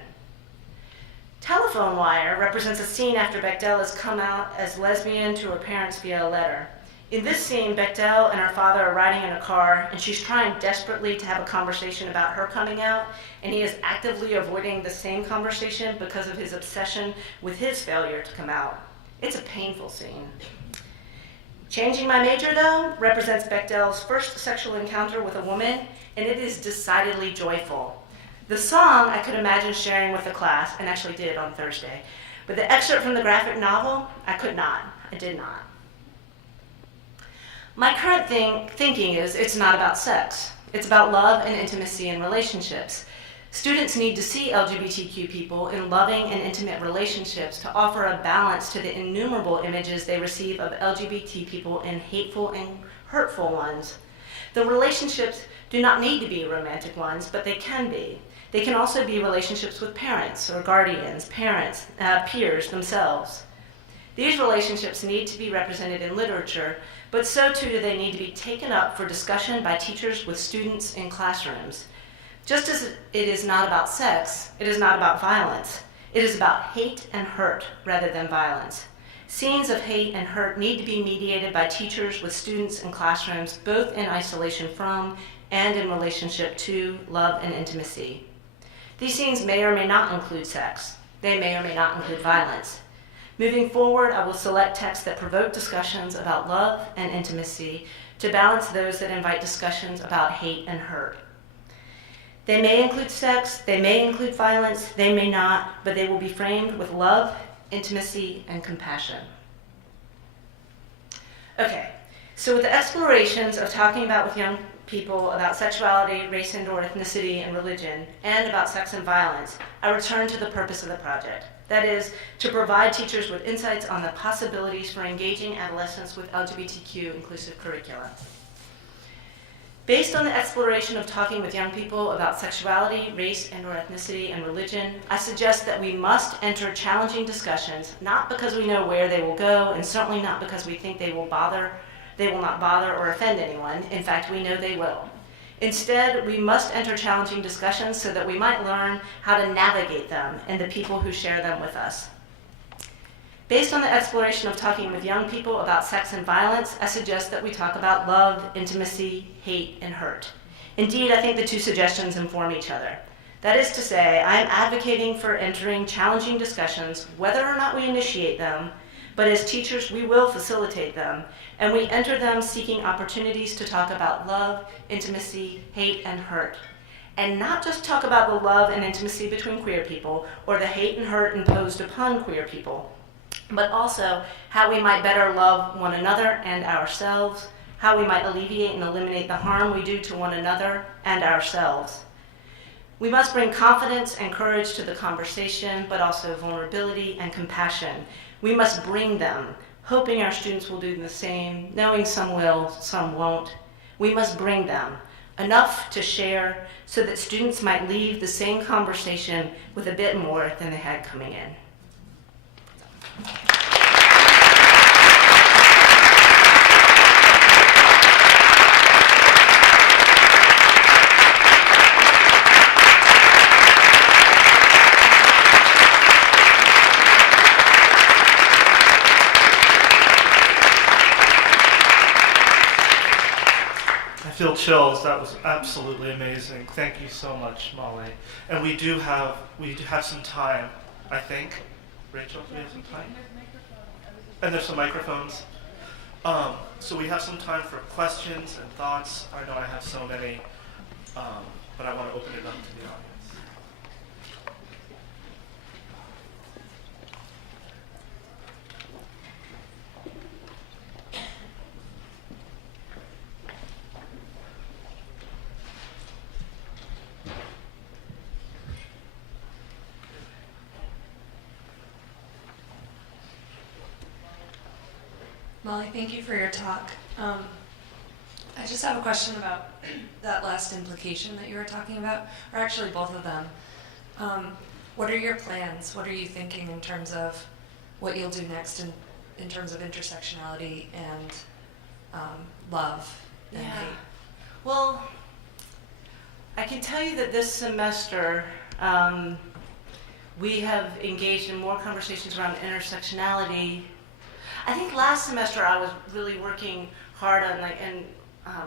Telephone Wire represents a scene after Bechdel has come out as lesbian to her parents via a letter. In this scene, Bechdel and her father are riding in a car, and she's trying desperately to have a conversation about her coming out, and he is actively avoiding the same conversation because of his obsession with his failure to come out. It's a painful scene. Changing My Major, though, represents Bechdel's first sexual encounter with a woman, and it is decidedly joyful. The song I could imagine sharing with the class, and actually did on Thursday, but the excerpt from the graphic novel, I could not. I did not. My current thinking is it's not about sex. It's about love and intimacy in relationships. Students need to see LGBTQ people in loving and intimate relationships to offer a balance to the innumerable images they receive of LGBT people in hateful and hurtful ones. The relationships do not need to be romantic ones, but they can be. They can also be relationships with parents or guardians, parents, peers themselves. These relationships need to be represented in literature, but so too do they need to be taken up for discussion by teachers with students in classrooms. Just as it is not about sex, it is not about violence. It is about hate and hurt rather than violence. Scenes of hate and hurt need to be mediated by teachers with students in classrooms, both in isolation from and in relationship to love and intimacy. These scenes may or may not include sex. They may or may not include violence. Moving forward, I will select texts that provoke discussions about love and intimacy to balance those that invite discussions about hate and hurt. They may include sex, they may include violence, they may not, but they will be framed with love, intimacy, and compassion. Okay, so with the explorations of talking about with young people about sexuality, race and/or ethnicity and religion, and about sex and violence, I return to the purpose of the project. That is, to provide teachers with insights on the possibilities for engaging adolescents with LGBTQ-inclusive curricula. Based on the exploration of talking with young people about sexuality, race and/or ethnicity and religion, I suggest that we must enter challenging discussions, not because we know where they will go, and certainly not because we think they will not bother or offend anyone. In fact, we know they will. Instead, we must enter challenging discussions so that we might learn how to navigate them and the people who share them with us. Based on the exploration of talking with young people about sex and violence, I suggest that we talk about love, intimacy, hate, and hurt. Indeed, I think the 2 suggestions inform each other. That is to say, I am advocating for entering challenging discussions, whether or not we initiate them, but as teachers, we will facilitate them, and we enter them seeking opportunities to talk about love, intimacy, hate, and hurt. And not just talk about the love and intimacy between queer people, or the hate and hurt imposed upon queer people, but also how we might better love one another and ourselves, how we might alleviate and eliminate the harm we do to one another and ourselves. We must bring confidence and courage to the conversation, but also vulnerability and compassion. We must bring them, hoping our students will do the same, knowing some will, some won't. We must bring them, enough to share so that students might leave the same conversation with a bit more than they had coming in. I feel chills. That was absolutely amazing. Thank you so much, Mollie. And we do have some time, I think. Rachel, we have some time. And there's some microphones. So we have some time for questions and thoughts. I know I have so many, but I want to open it up to the audience. Mollie, thank you for your talk. I just have a question about that last implication that you were talking about, or actually both of them. What are your plans? What are you thinking in terms of what you'll do next in terms of intersectionality and love and hate? Well, I can tell you that this semester we have engaged in more conversations around intersectionality. I think last semester I was really working hard on and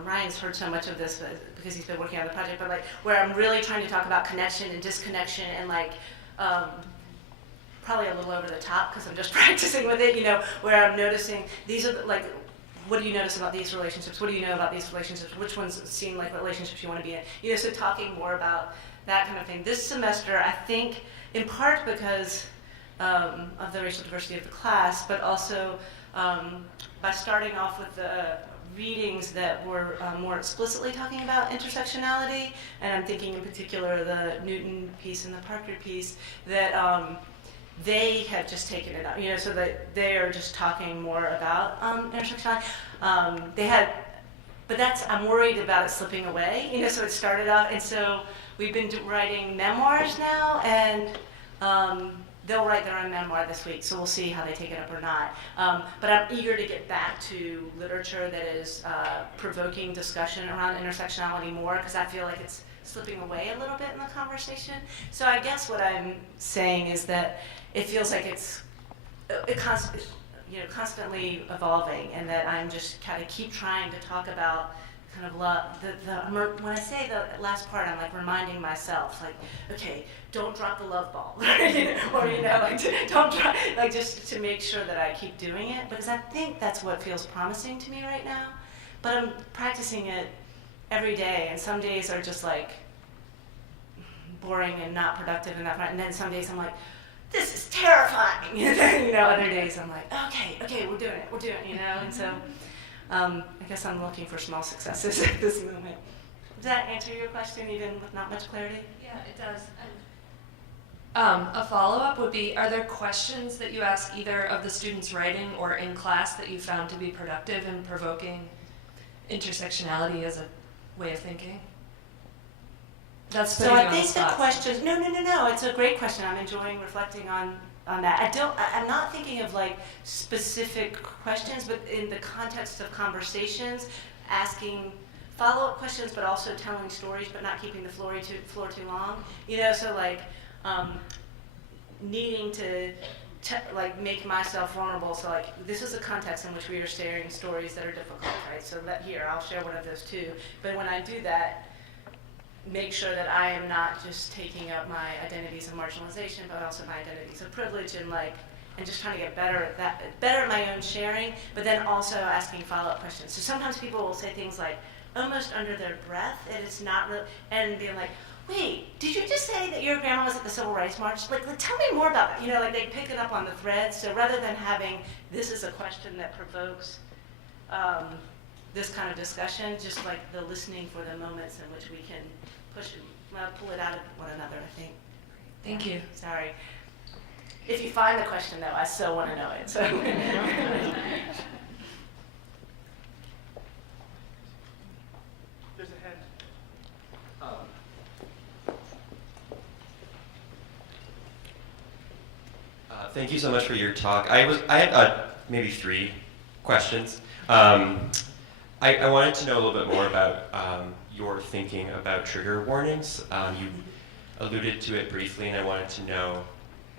Ryan's heard so much of this because he's been working on the project, but where I'm really trying to talk about connection and disconnection and probably a little over the top because I'm just practicing with it, where I'm noticing these are what do you notice about these relationships? What do you know about these relationships? Which ones seem like relationships you want to be in? So talking more about that kind of thing. This semester, I think, in part because of the racial diversity of the class, but also by starting off with the readings that were more explicitly talking about intersectionality, and I'm thinking in particular the Newton piece and the Parker piece, that they have just taken it up, so that they are just talking more about intersectionality. But I'm worried about it slipping away, so it started off, and so we've been writing memoirs now, and they'll write their own memoir this week, so we'll see how they take it up or not. But I'm eager to get back to literature that is provoking discussion around intersectionality more, because I feel like it's slipping away a little bit in the conversation. So I guess what I'm saying is that it feels like it's constantly evolving, and that I'm just kind of keep trying to talk about kind of love. When I say the last part, I'm reminding myself, okay, don't drop the love ball, or don't drop, just to make sure that I keep doing it, because I think that's what feels promising to me right now. But I'm practicing it every day, and some days are just boring and not productive and and then some days I'm this is terrifying. Other days I'm okay, we're doing it, and so. I guess I'm looking for small successes at this moment. Does that answer your question, even with not much clarity? Yeah, it does. A follow-up would be, are there questions that you ask either of the students writing or in class that you found to be productive in provoking intersectionality as a way of thinking? That's so I think the questions, no, it's a great question. I'm enjoying reflecting on that. I'm not thinking of specific questions, but in the context of conversations, asking follow-up questions, but also telling stories, but not keeping the floor too long. So needing to make myself vulnerable. So this is a context in which we are sharing stories that are difficult, right? So I'll share one of those too. But when I do that, make sure that I am not just taking up my identities of marginalization, but also my identities of privilege, and just trying to get better at that, better at my own sharing, but then also asking follow-up questions. So sometimes people will say things almost under their breath, and it's not real, and being wait, did you just say that your grandma was at the Civil Rights March? Tell me more about that. They pick it up on the thread. So rather than having this is a question that provokes this kind of discussion, just like the listening for the moments in which we can pull it out of one another, I think. Thank you. Sorry. If you find the question, though, I still want to know it. So. There's a head. Thank you so much for your talk. I had maybe 3 questions. I wanted to know a little bit more about your thinking about trigger warnings. You alluded to it briefly, and I wanted to know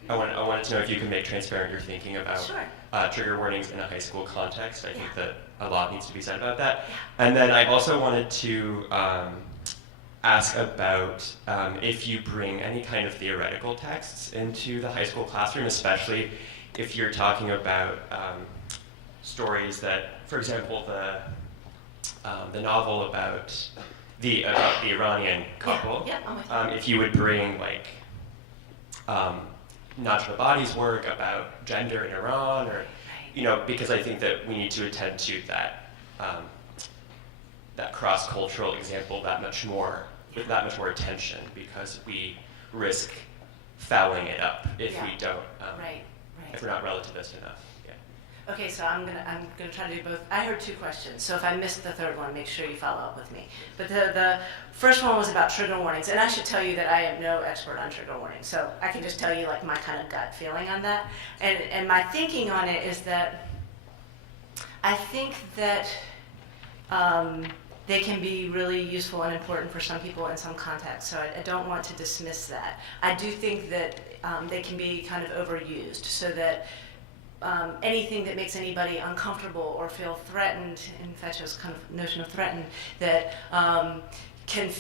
if you could make transparent your thinking about Sure. Trigger warnings in a high school context. I think that a lot needs to be said about that. And then I also wanted to ask about if you bring any kind of theoretical texts into the high school classroom, especially if you're talking about stories that, for example, the novel about the Iranian couple. Yeah, I'm with you. If you would bring like Najma Badi's work about gender in Iran, or because I think that we need to attend to that that cross-cultural example with that much more attention, because we risk fouling it up if we don't, if we're not relativist enough. Yeah. Okay, so I'm gonna try to do both. I heard 2 questions, so if I missed the third one, make sure you follow up with me. But the first one was about trigger warnings, and I should tell you that I am no expert on trigger warnings, so I can just tell you like my kind of gut feeling on that. And my thinking on it is that I think that they can be really useful and important for some people in some contexts, so I don't want to dismiss that. I do think that they can be kind of overused, so that anything that makes anybody uncomfortable or feel threatened, in Fetch's kind of notion of threatened, that can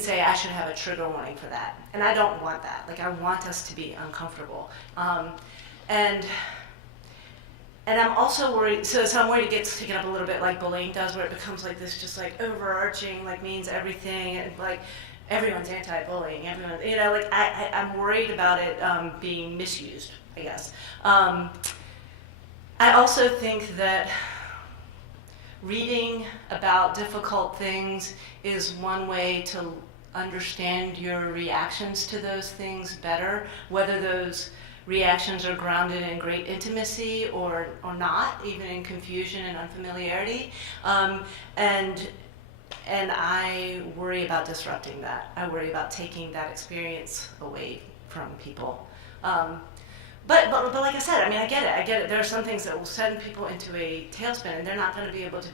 say I should have a trigger warning for that. And I don't want that. Like, I want us to be uncomfortable. And I'm also worried, so I'm worried it gets taken up a little bit like bullying does, where it becomes like this just like overarching, like means everything, and like everyone's anti-bullying, everyone, like I'm worried about it being misused, I guess. I also think that reading about difficult things is one way to understand your reactions to those things better, whether those reactions are grounded in great intimacy or not, even in confusion and unfamiliarity. And I worry about disrupting that. I worry about taking that experience away from people. But like I said, I mean, I get it. There are some things that will send people into a tailspin, and they're not going to be able to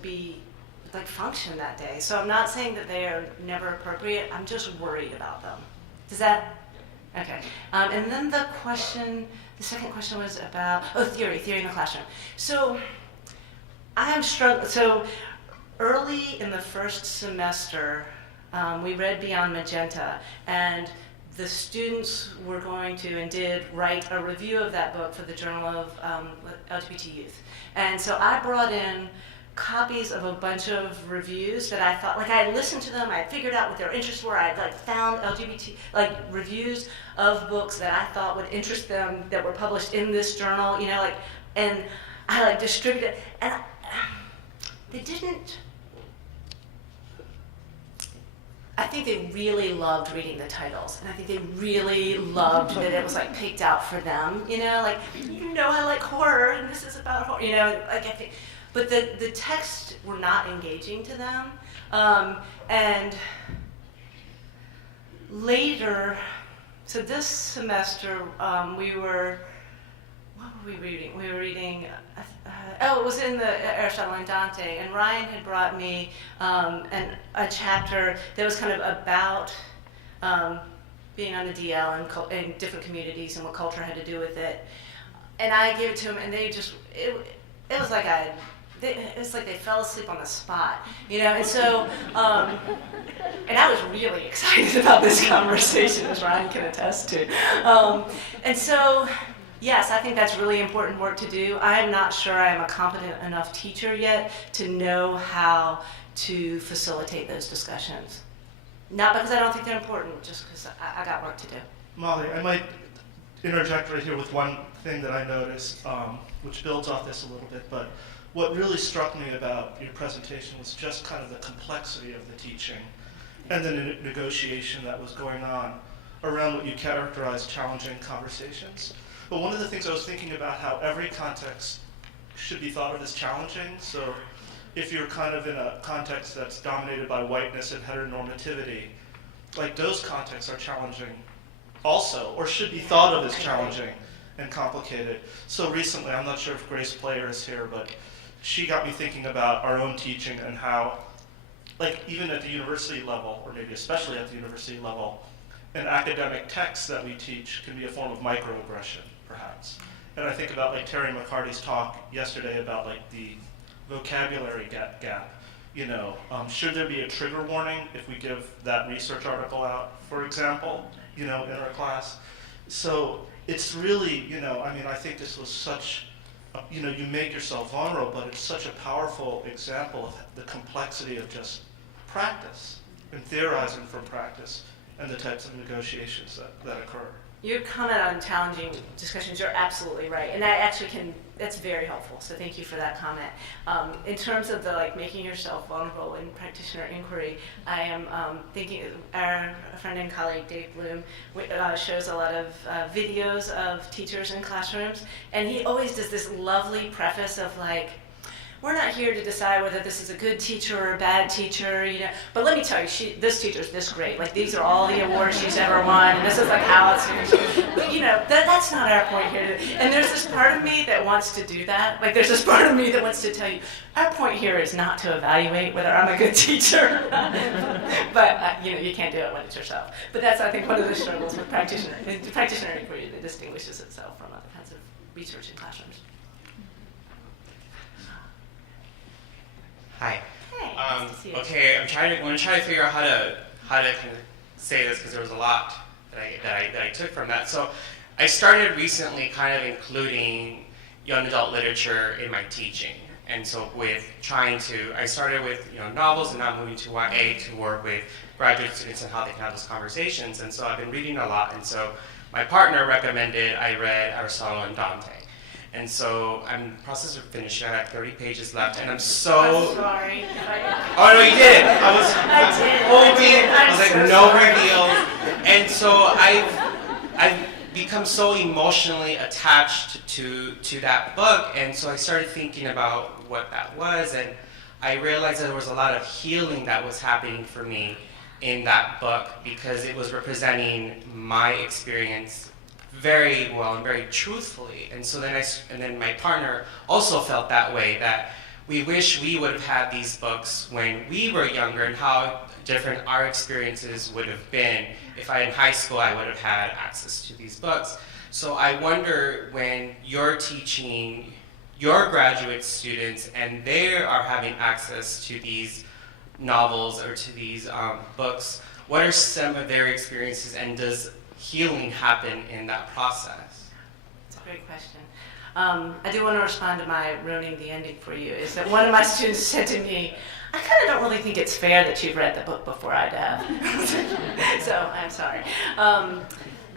function that day. So I'm not saying that they are never appropriate. I'm just worried about them. Does that? Okay. And then the second question was about, theory in the classroom. So I am struggling. So early in the first semester, we read Beyond Magenta, and the students were going to and did write a review of that book for the Journal of LGBT Youth. And so I brought in copies of a bunch of reviews that I thought, like I had listened to them, I had figured out what their interests were, I had found LGBT, reviews of books that I thought would interest them that were published in this journal, and I distributed, and they didn't, I think they really loved reading the titles, and I think they really loved that it was picked out for them, I like horror, and this is about horror, I think. But the texts were not engaging to them. And later, so this semester, what were we reading? We were reading, it was in the Aristotle and Dante, and Ryan had brought me a chapter that was kind of about being on the DL and in different communities and what culture had to do with it. And I gave it to them, and they just, it was like it's like they fell asleep on the spot, and so, and I was really excited about this conversation, as Ryan can attest to. And so, yes, I think that's really important work to do. I am not sure I am a competent enough teacher yet to know how to facilitate those discussions. Not because I don't think they're important, just because I got work to do. Mollie, I might interject right here with one thing that I noticed, which builds off this a little bit, but what really struck me about your presentation was just kind of the complexity of the teaching and the negotiation that was going on around what you characterize challenging conversations. But one of the things I was thinking about how every context should be thought of as challenging. So if you're kind of in a context that's dominated by whiteness and heteronormativity, like those contexts are challenging also, or should be thought of as challenging and complicated. So recently, I'm not sure if Grace Player is here, but she got me thinking about our own teaching and how, like even at the university level, or maybe especially at the university level, an academic text that we teach can be a form of microaggression, perhaps. And I think about like Terry McCarty's talk yesterday about like the vocabulary gap. You know, should there be a trigger warning if we give that research article out, for example, you know, in our class? So it's really, you know, I mean, I think this was such, you know, you make yourself vulnerable, but it's such a powerful example of the complexity of just practice and theorizing from practice and the types of negotiations that occur. Your comment on challenging discussions, you're absolutely right. And that actually that's very helpful. So thank you for that comment. In terms of the like making yourself vulnerable in practitioner inquiry, I am thinking our friend and colleague Dave Bloom shows a lot of videos of teachers in classrooms. And he always does this lovely preface of like, we're not here to decide whether this is a good teacher or a bad teacher, you know. But let me tell you, this teacher's this great. Like these are all the awards she's ever won, and this is like how it's. But you know, that's not our point here. And there's this part of me that wants to do that. Like there's this part of me that wants to tell you, our point here is not to evaluate whether I'm a good teacher. But you know, you can't do it when it's yourself. But that's I think one of the struggles with practitioner inquiry that distinguishes itself from other kinds of research in classrooms. Hi. Hey, nice to see you. Okay, I'm going to try to figure out how to kind of say this because there was a lot that I took from that. So I started recently kind of including young adult literature in my teaching, and so I started with novels, and now I'm moving to YA to work with graduate students and how they can have those conversations. And so I've been reading a lot, and so my partner recommended I read Aristotle and Dante. And so I'm in the process of finishing. I have 30 pages left, and I'm so... I'm sorry. Oh, no, you did. I was hoping. I was like, so no sorry. reveal. And so I've become so emotionally attached to that book, and so I started thinking about what that was, and I realized that there was a lot of healing that was happening for me in that book because it was representing my experience very well and very truthfully. And so then my partner also felt that way, that we wish we would have had these books when we were younger and how different our experiences would have been. If in high school I would have had access to these books. So I wonder, when you're teaching your graduate students and they are having access to these novels or to these books, what are some of their experiences, and does healing happen in that process? It's a great question. I do want to respond to my ruining the ending for you, is that one of my students said to me, I kind of don't really think it's fair that you've read the book before I'd have. So I'm sorry.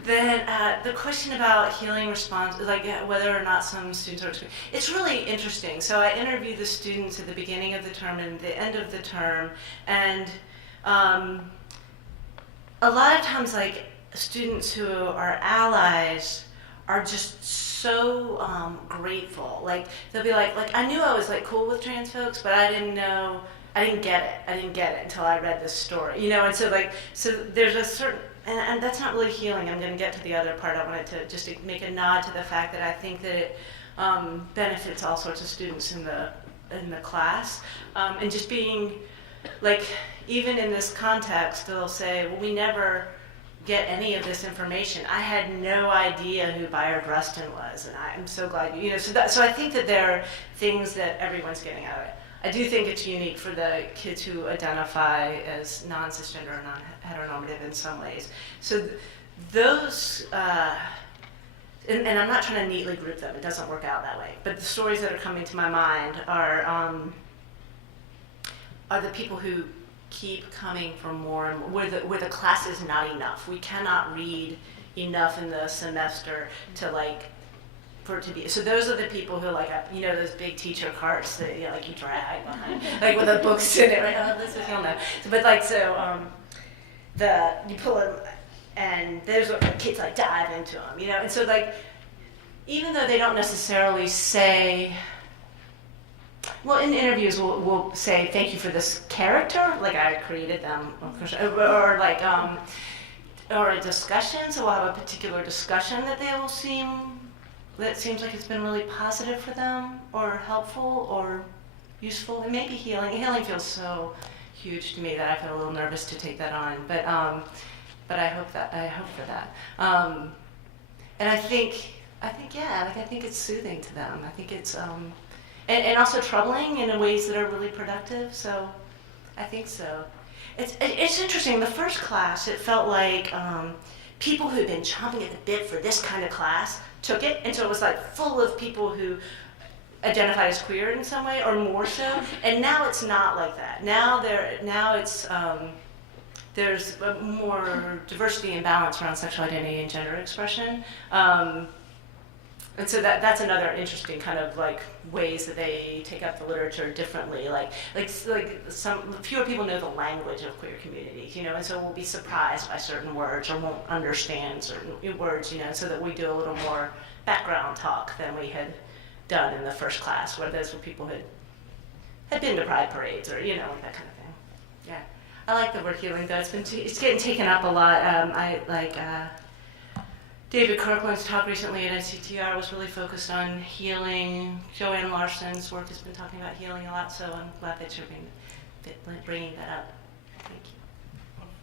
Then the question about healing response, like whether or not some students are, it's really interesting. So I interview the students at the beginning of the term and the end of the term, and a lot of times, like, students who are allies are just so grateful. Like they'll be like I knew I was like cool with trans folks, but I didn't get it until I read this story, you know. And so there's a certain, and that's not really healing. I'm going to get to the other part. I wanted to just make a nod to the fact that I think that it benefits all sorts of students in the class, and just being like, even in this context, they'll say, well, we never get any of this information. I had no idea who Bayard Rustin was, and I'm so glad you know. So I think that there are things that everyone's getting out of it. I do think it's unique for the kids who identify as non-cisgender or non-heteronormative in some ways. So those, and I'm not trying to neatly group them. It doesn't work out that way. But the stories that are coming to my mind are the people who keep coming for more and more, where the class is not enough. We cannot read enough in the semester to like for it to be. So those are the people who like, you know, those big teacher carts that you know, like you drag behind, like with the books in it, right? Oh, this is you'll know. So, but like you pull them, and there's what the kids like dive into them, you know. And so like, even though they don't necessarily say, well, in interviews we'll say thank you for this character, like I created them, or like or a discussion. So we'll have a particular discussion that seems like it's been really positive for them, or helpful, or useful. It may be healing. Healing feels so huge to me that I feel a little nervous to take that on. But I hope for that. And I think yeah, like I think it's soothing to them. I think it's and also troubling in ways that are really productive. So I think so. It's interesting. The first class, it felt like people who'd been chomping at the bit for this kind of class took it, and so it was like full of people who identify as queer in some way or more so. And now it's not like that. Now it's there's more diversity and balance around sexual identity and gender expression. And so that's another interesting kind of like ways that they take up the literature differently. Like some fewer people know the language of queer communities, you know, and so we'll be surprised by certain words or won't understand certain words, you know, so that we do a little more background talk than we had done in the first class, where those were people who had been to pride parades or, you know, that kind of thing. Yeah, I like the word healing though. It's getting taken up a lot. I like. David Kirkland's talk recently at NCTR was really focused on healing. Joanne Larson's work has been talking about healing a lot, so I'm glad that you're bringing that up. Thank you.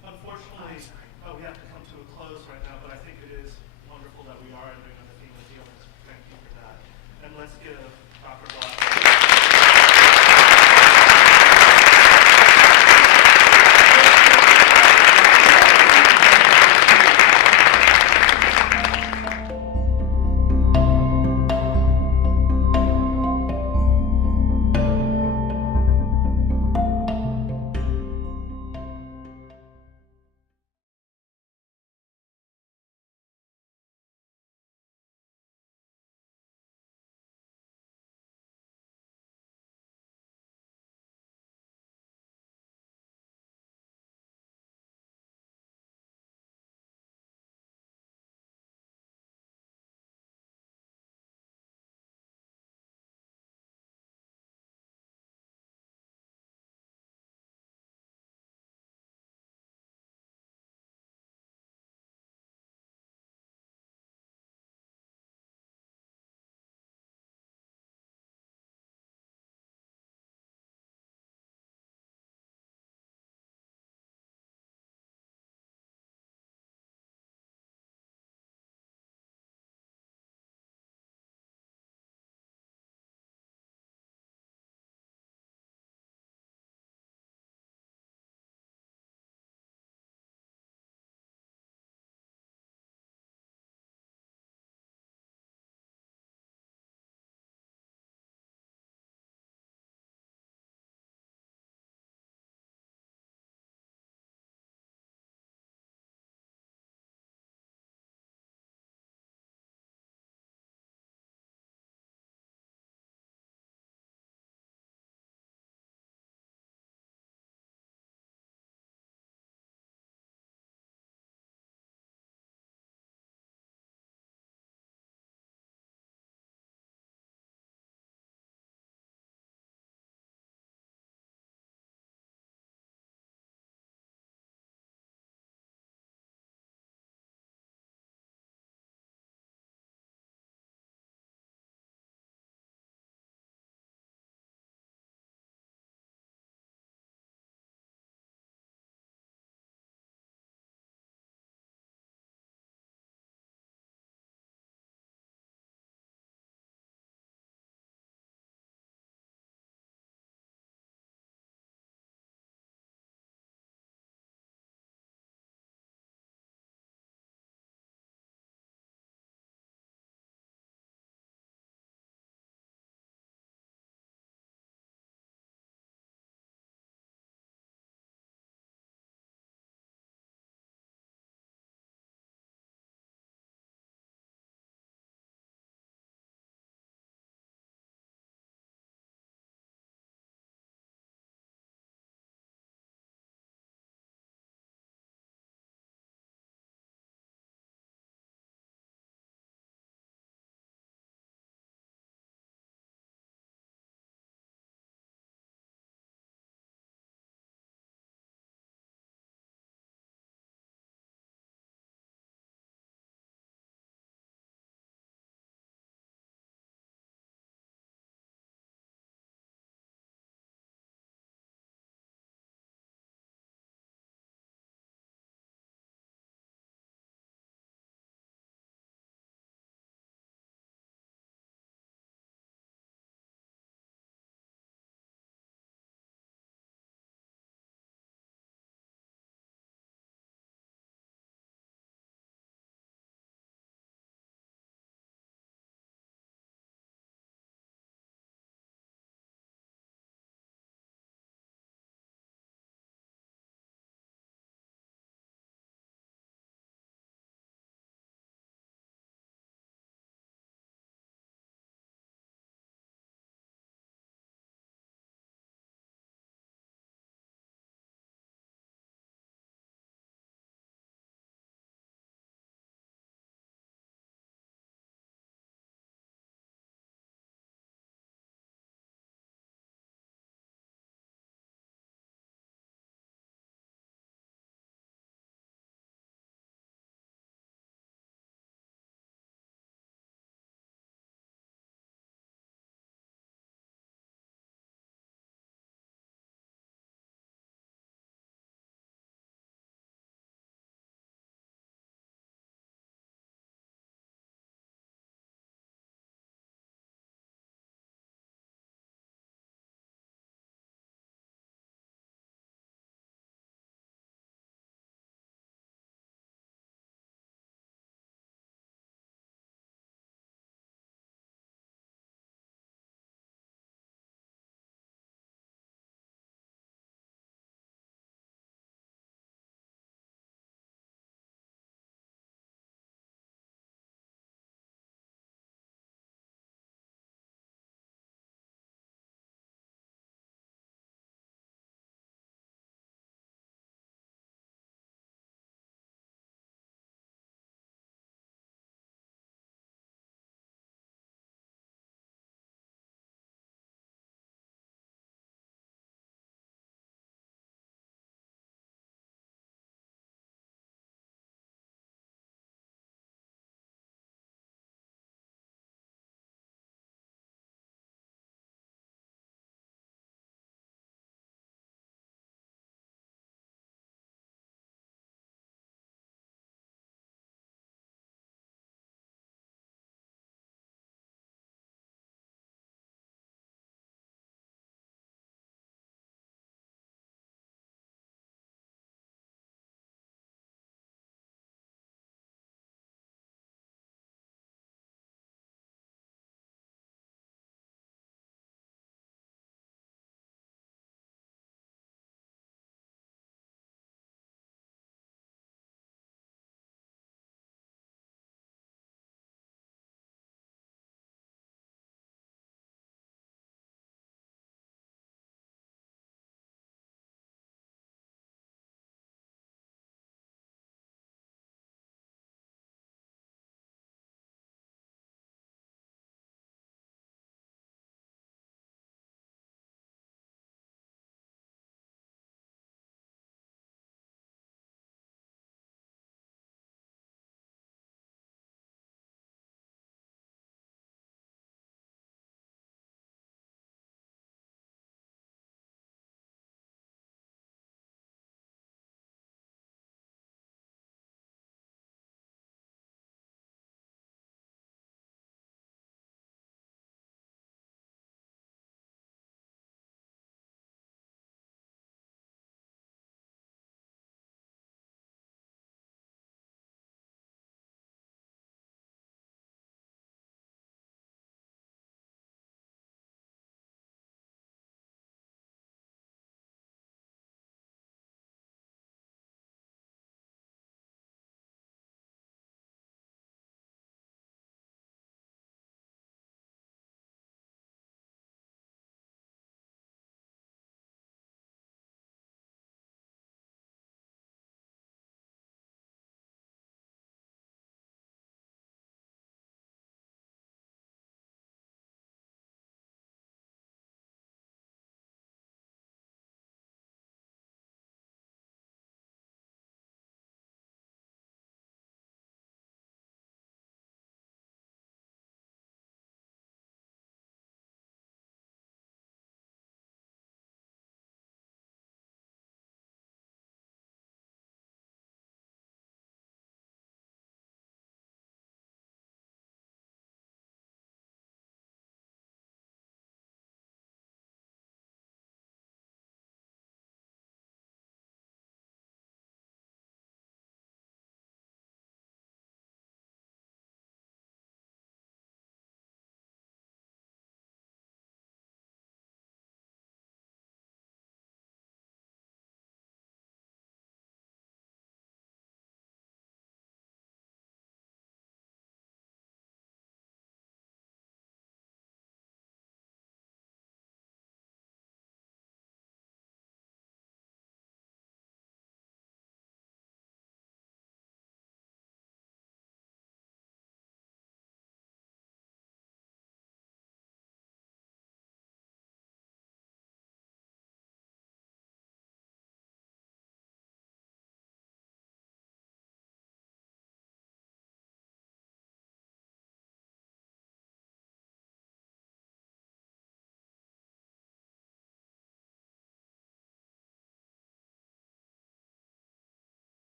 Unfortunately, we have to come to a close right now, but I think it is wonderful that we are ending on the theme of healing. So thank you for that. And let's give Dr. Black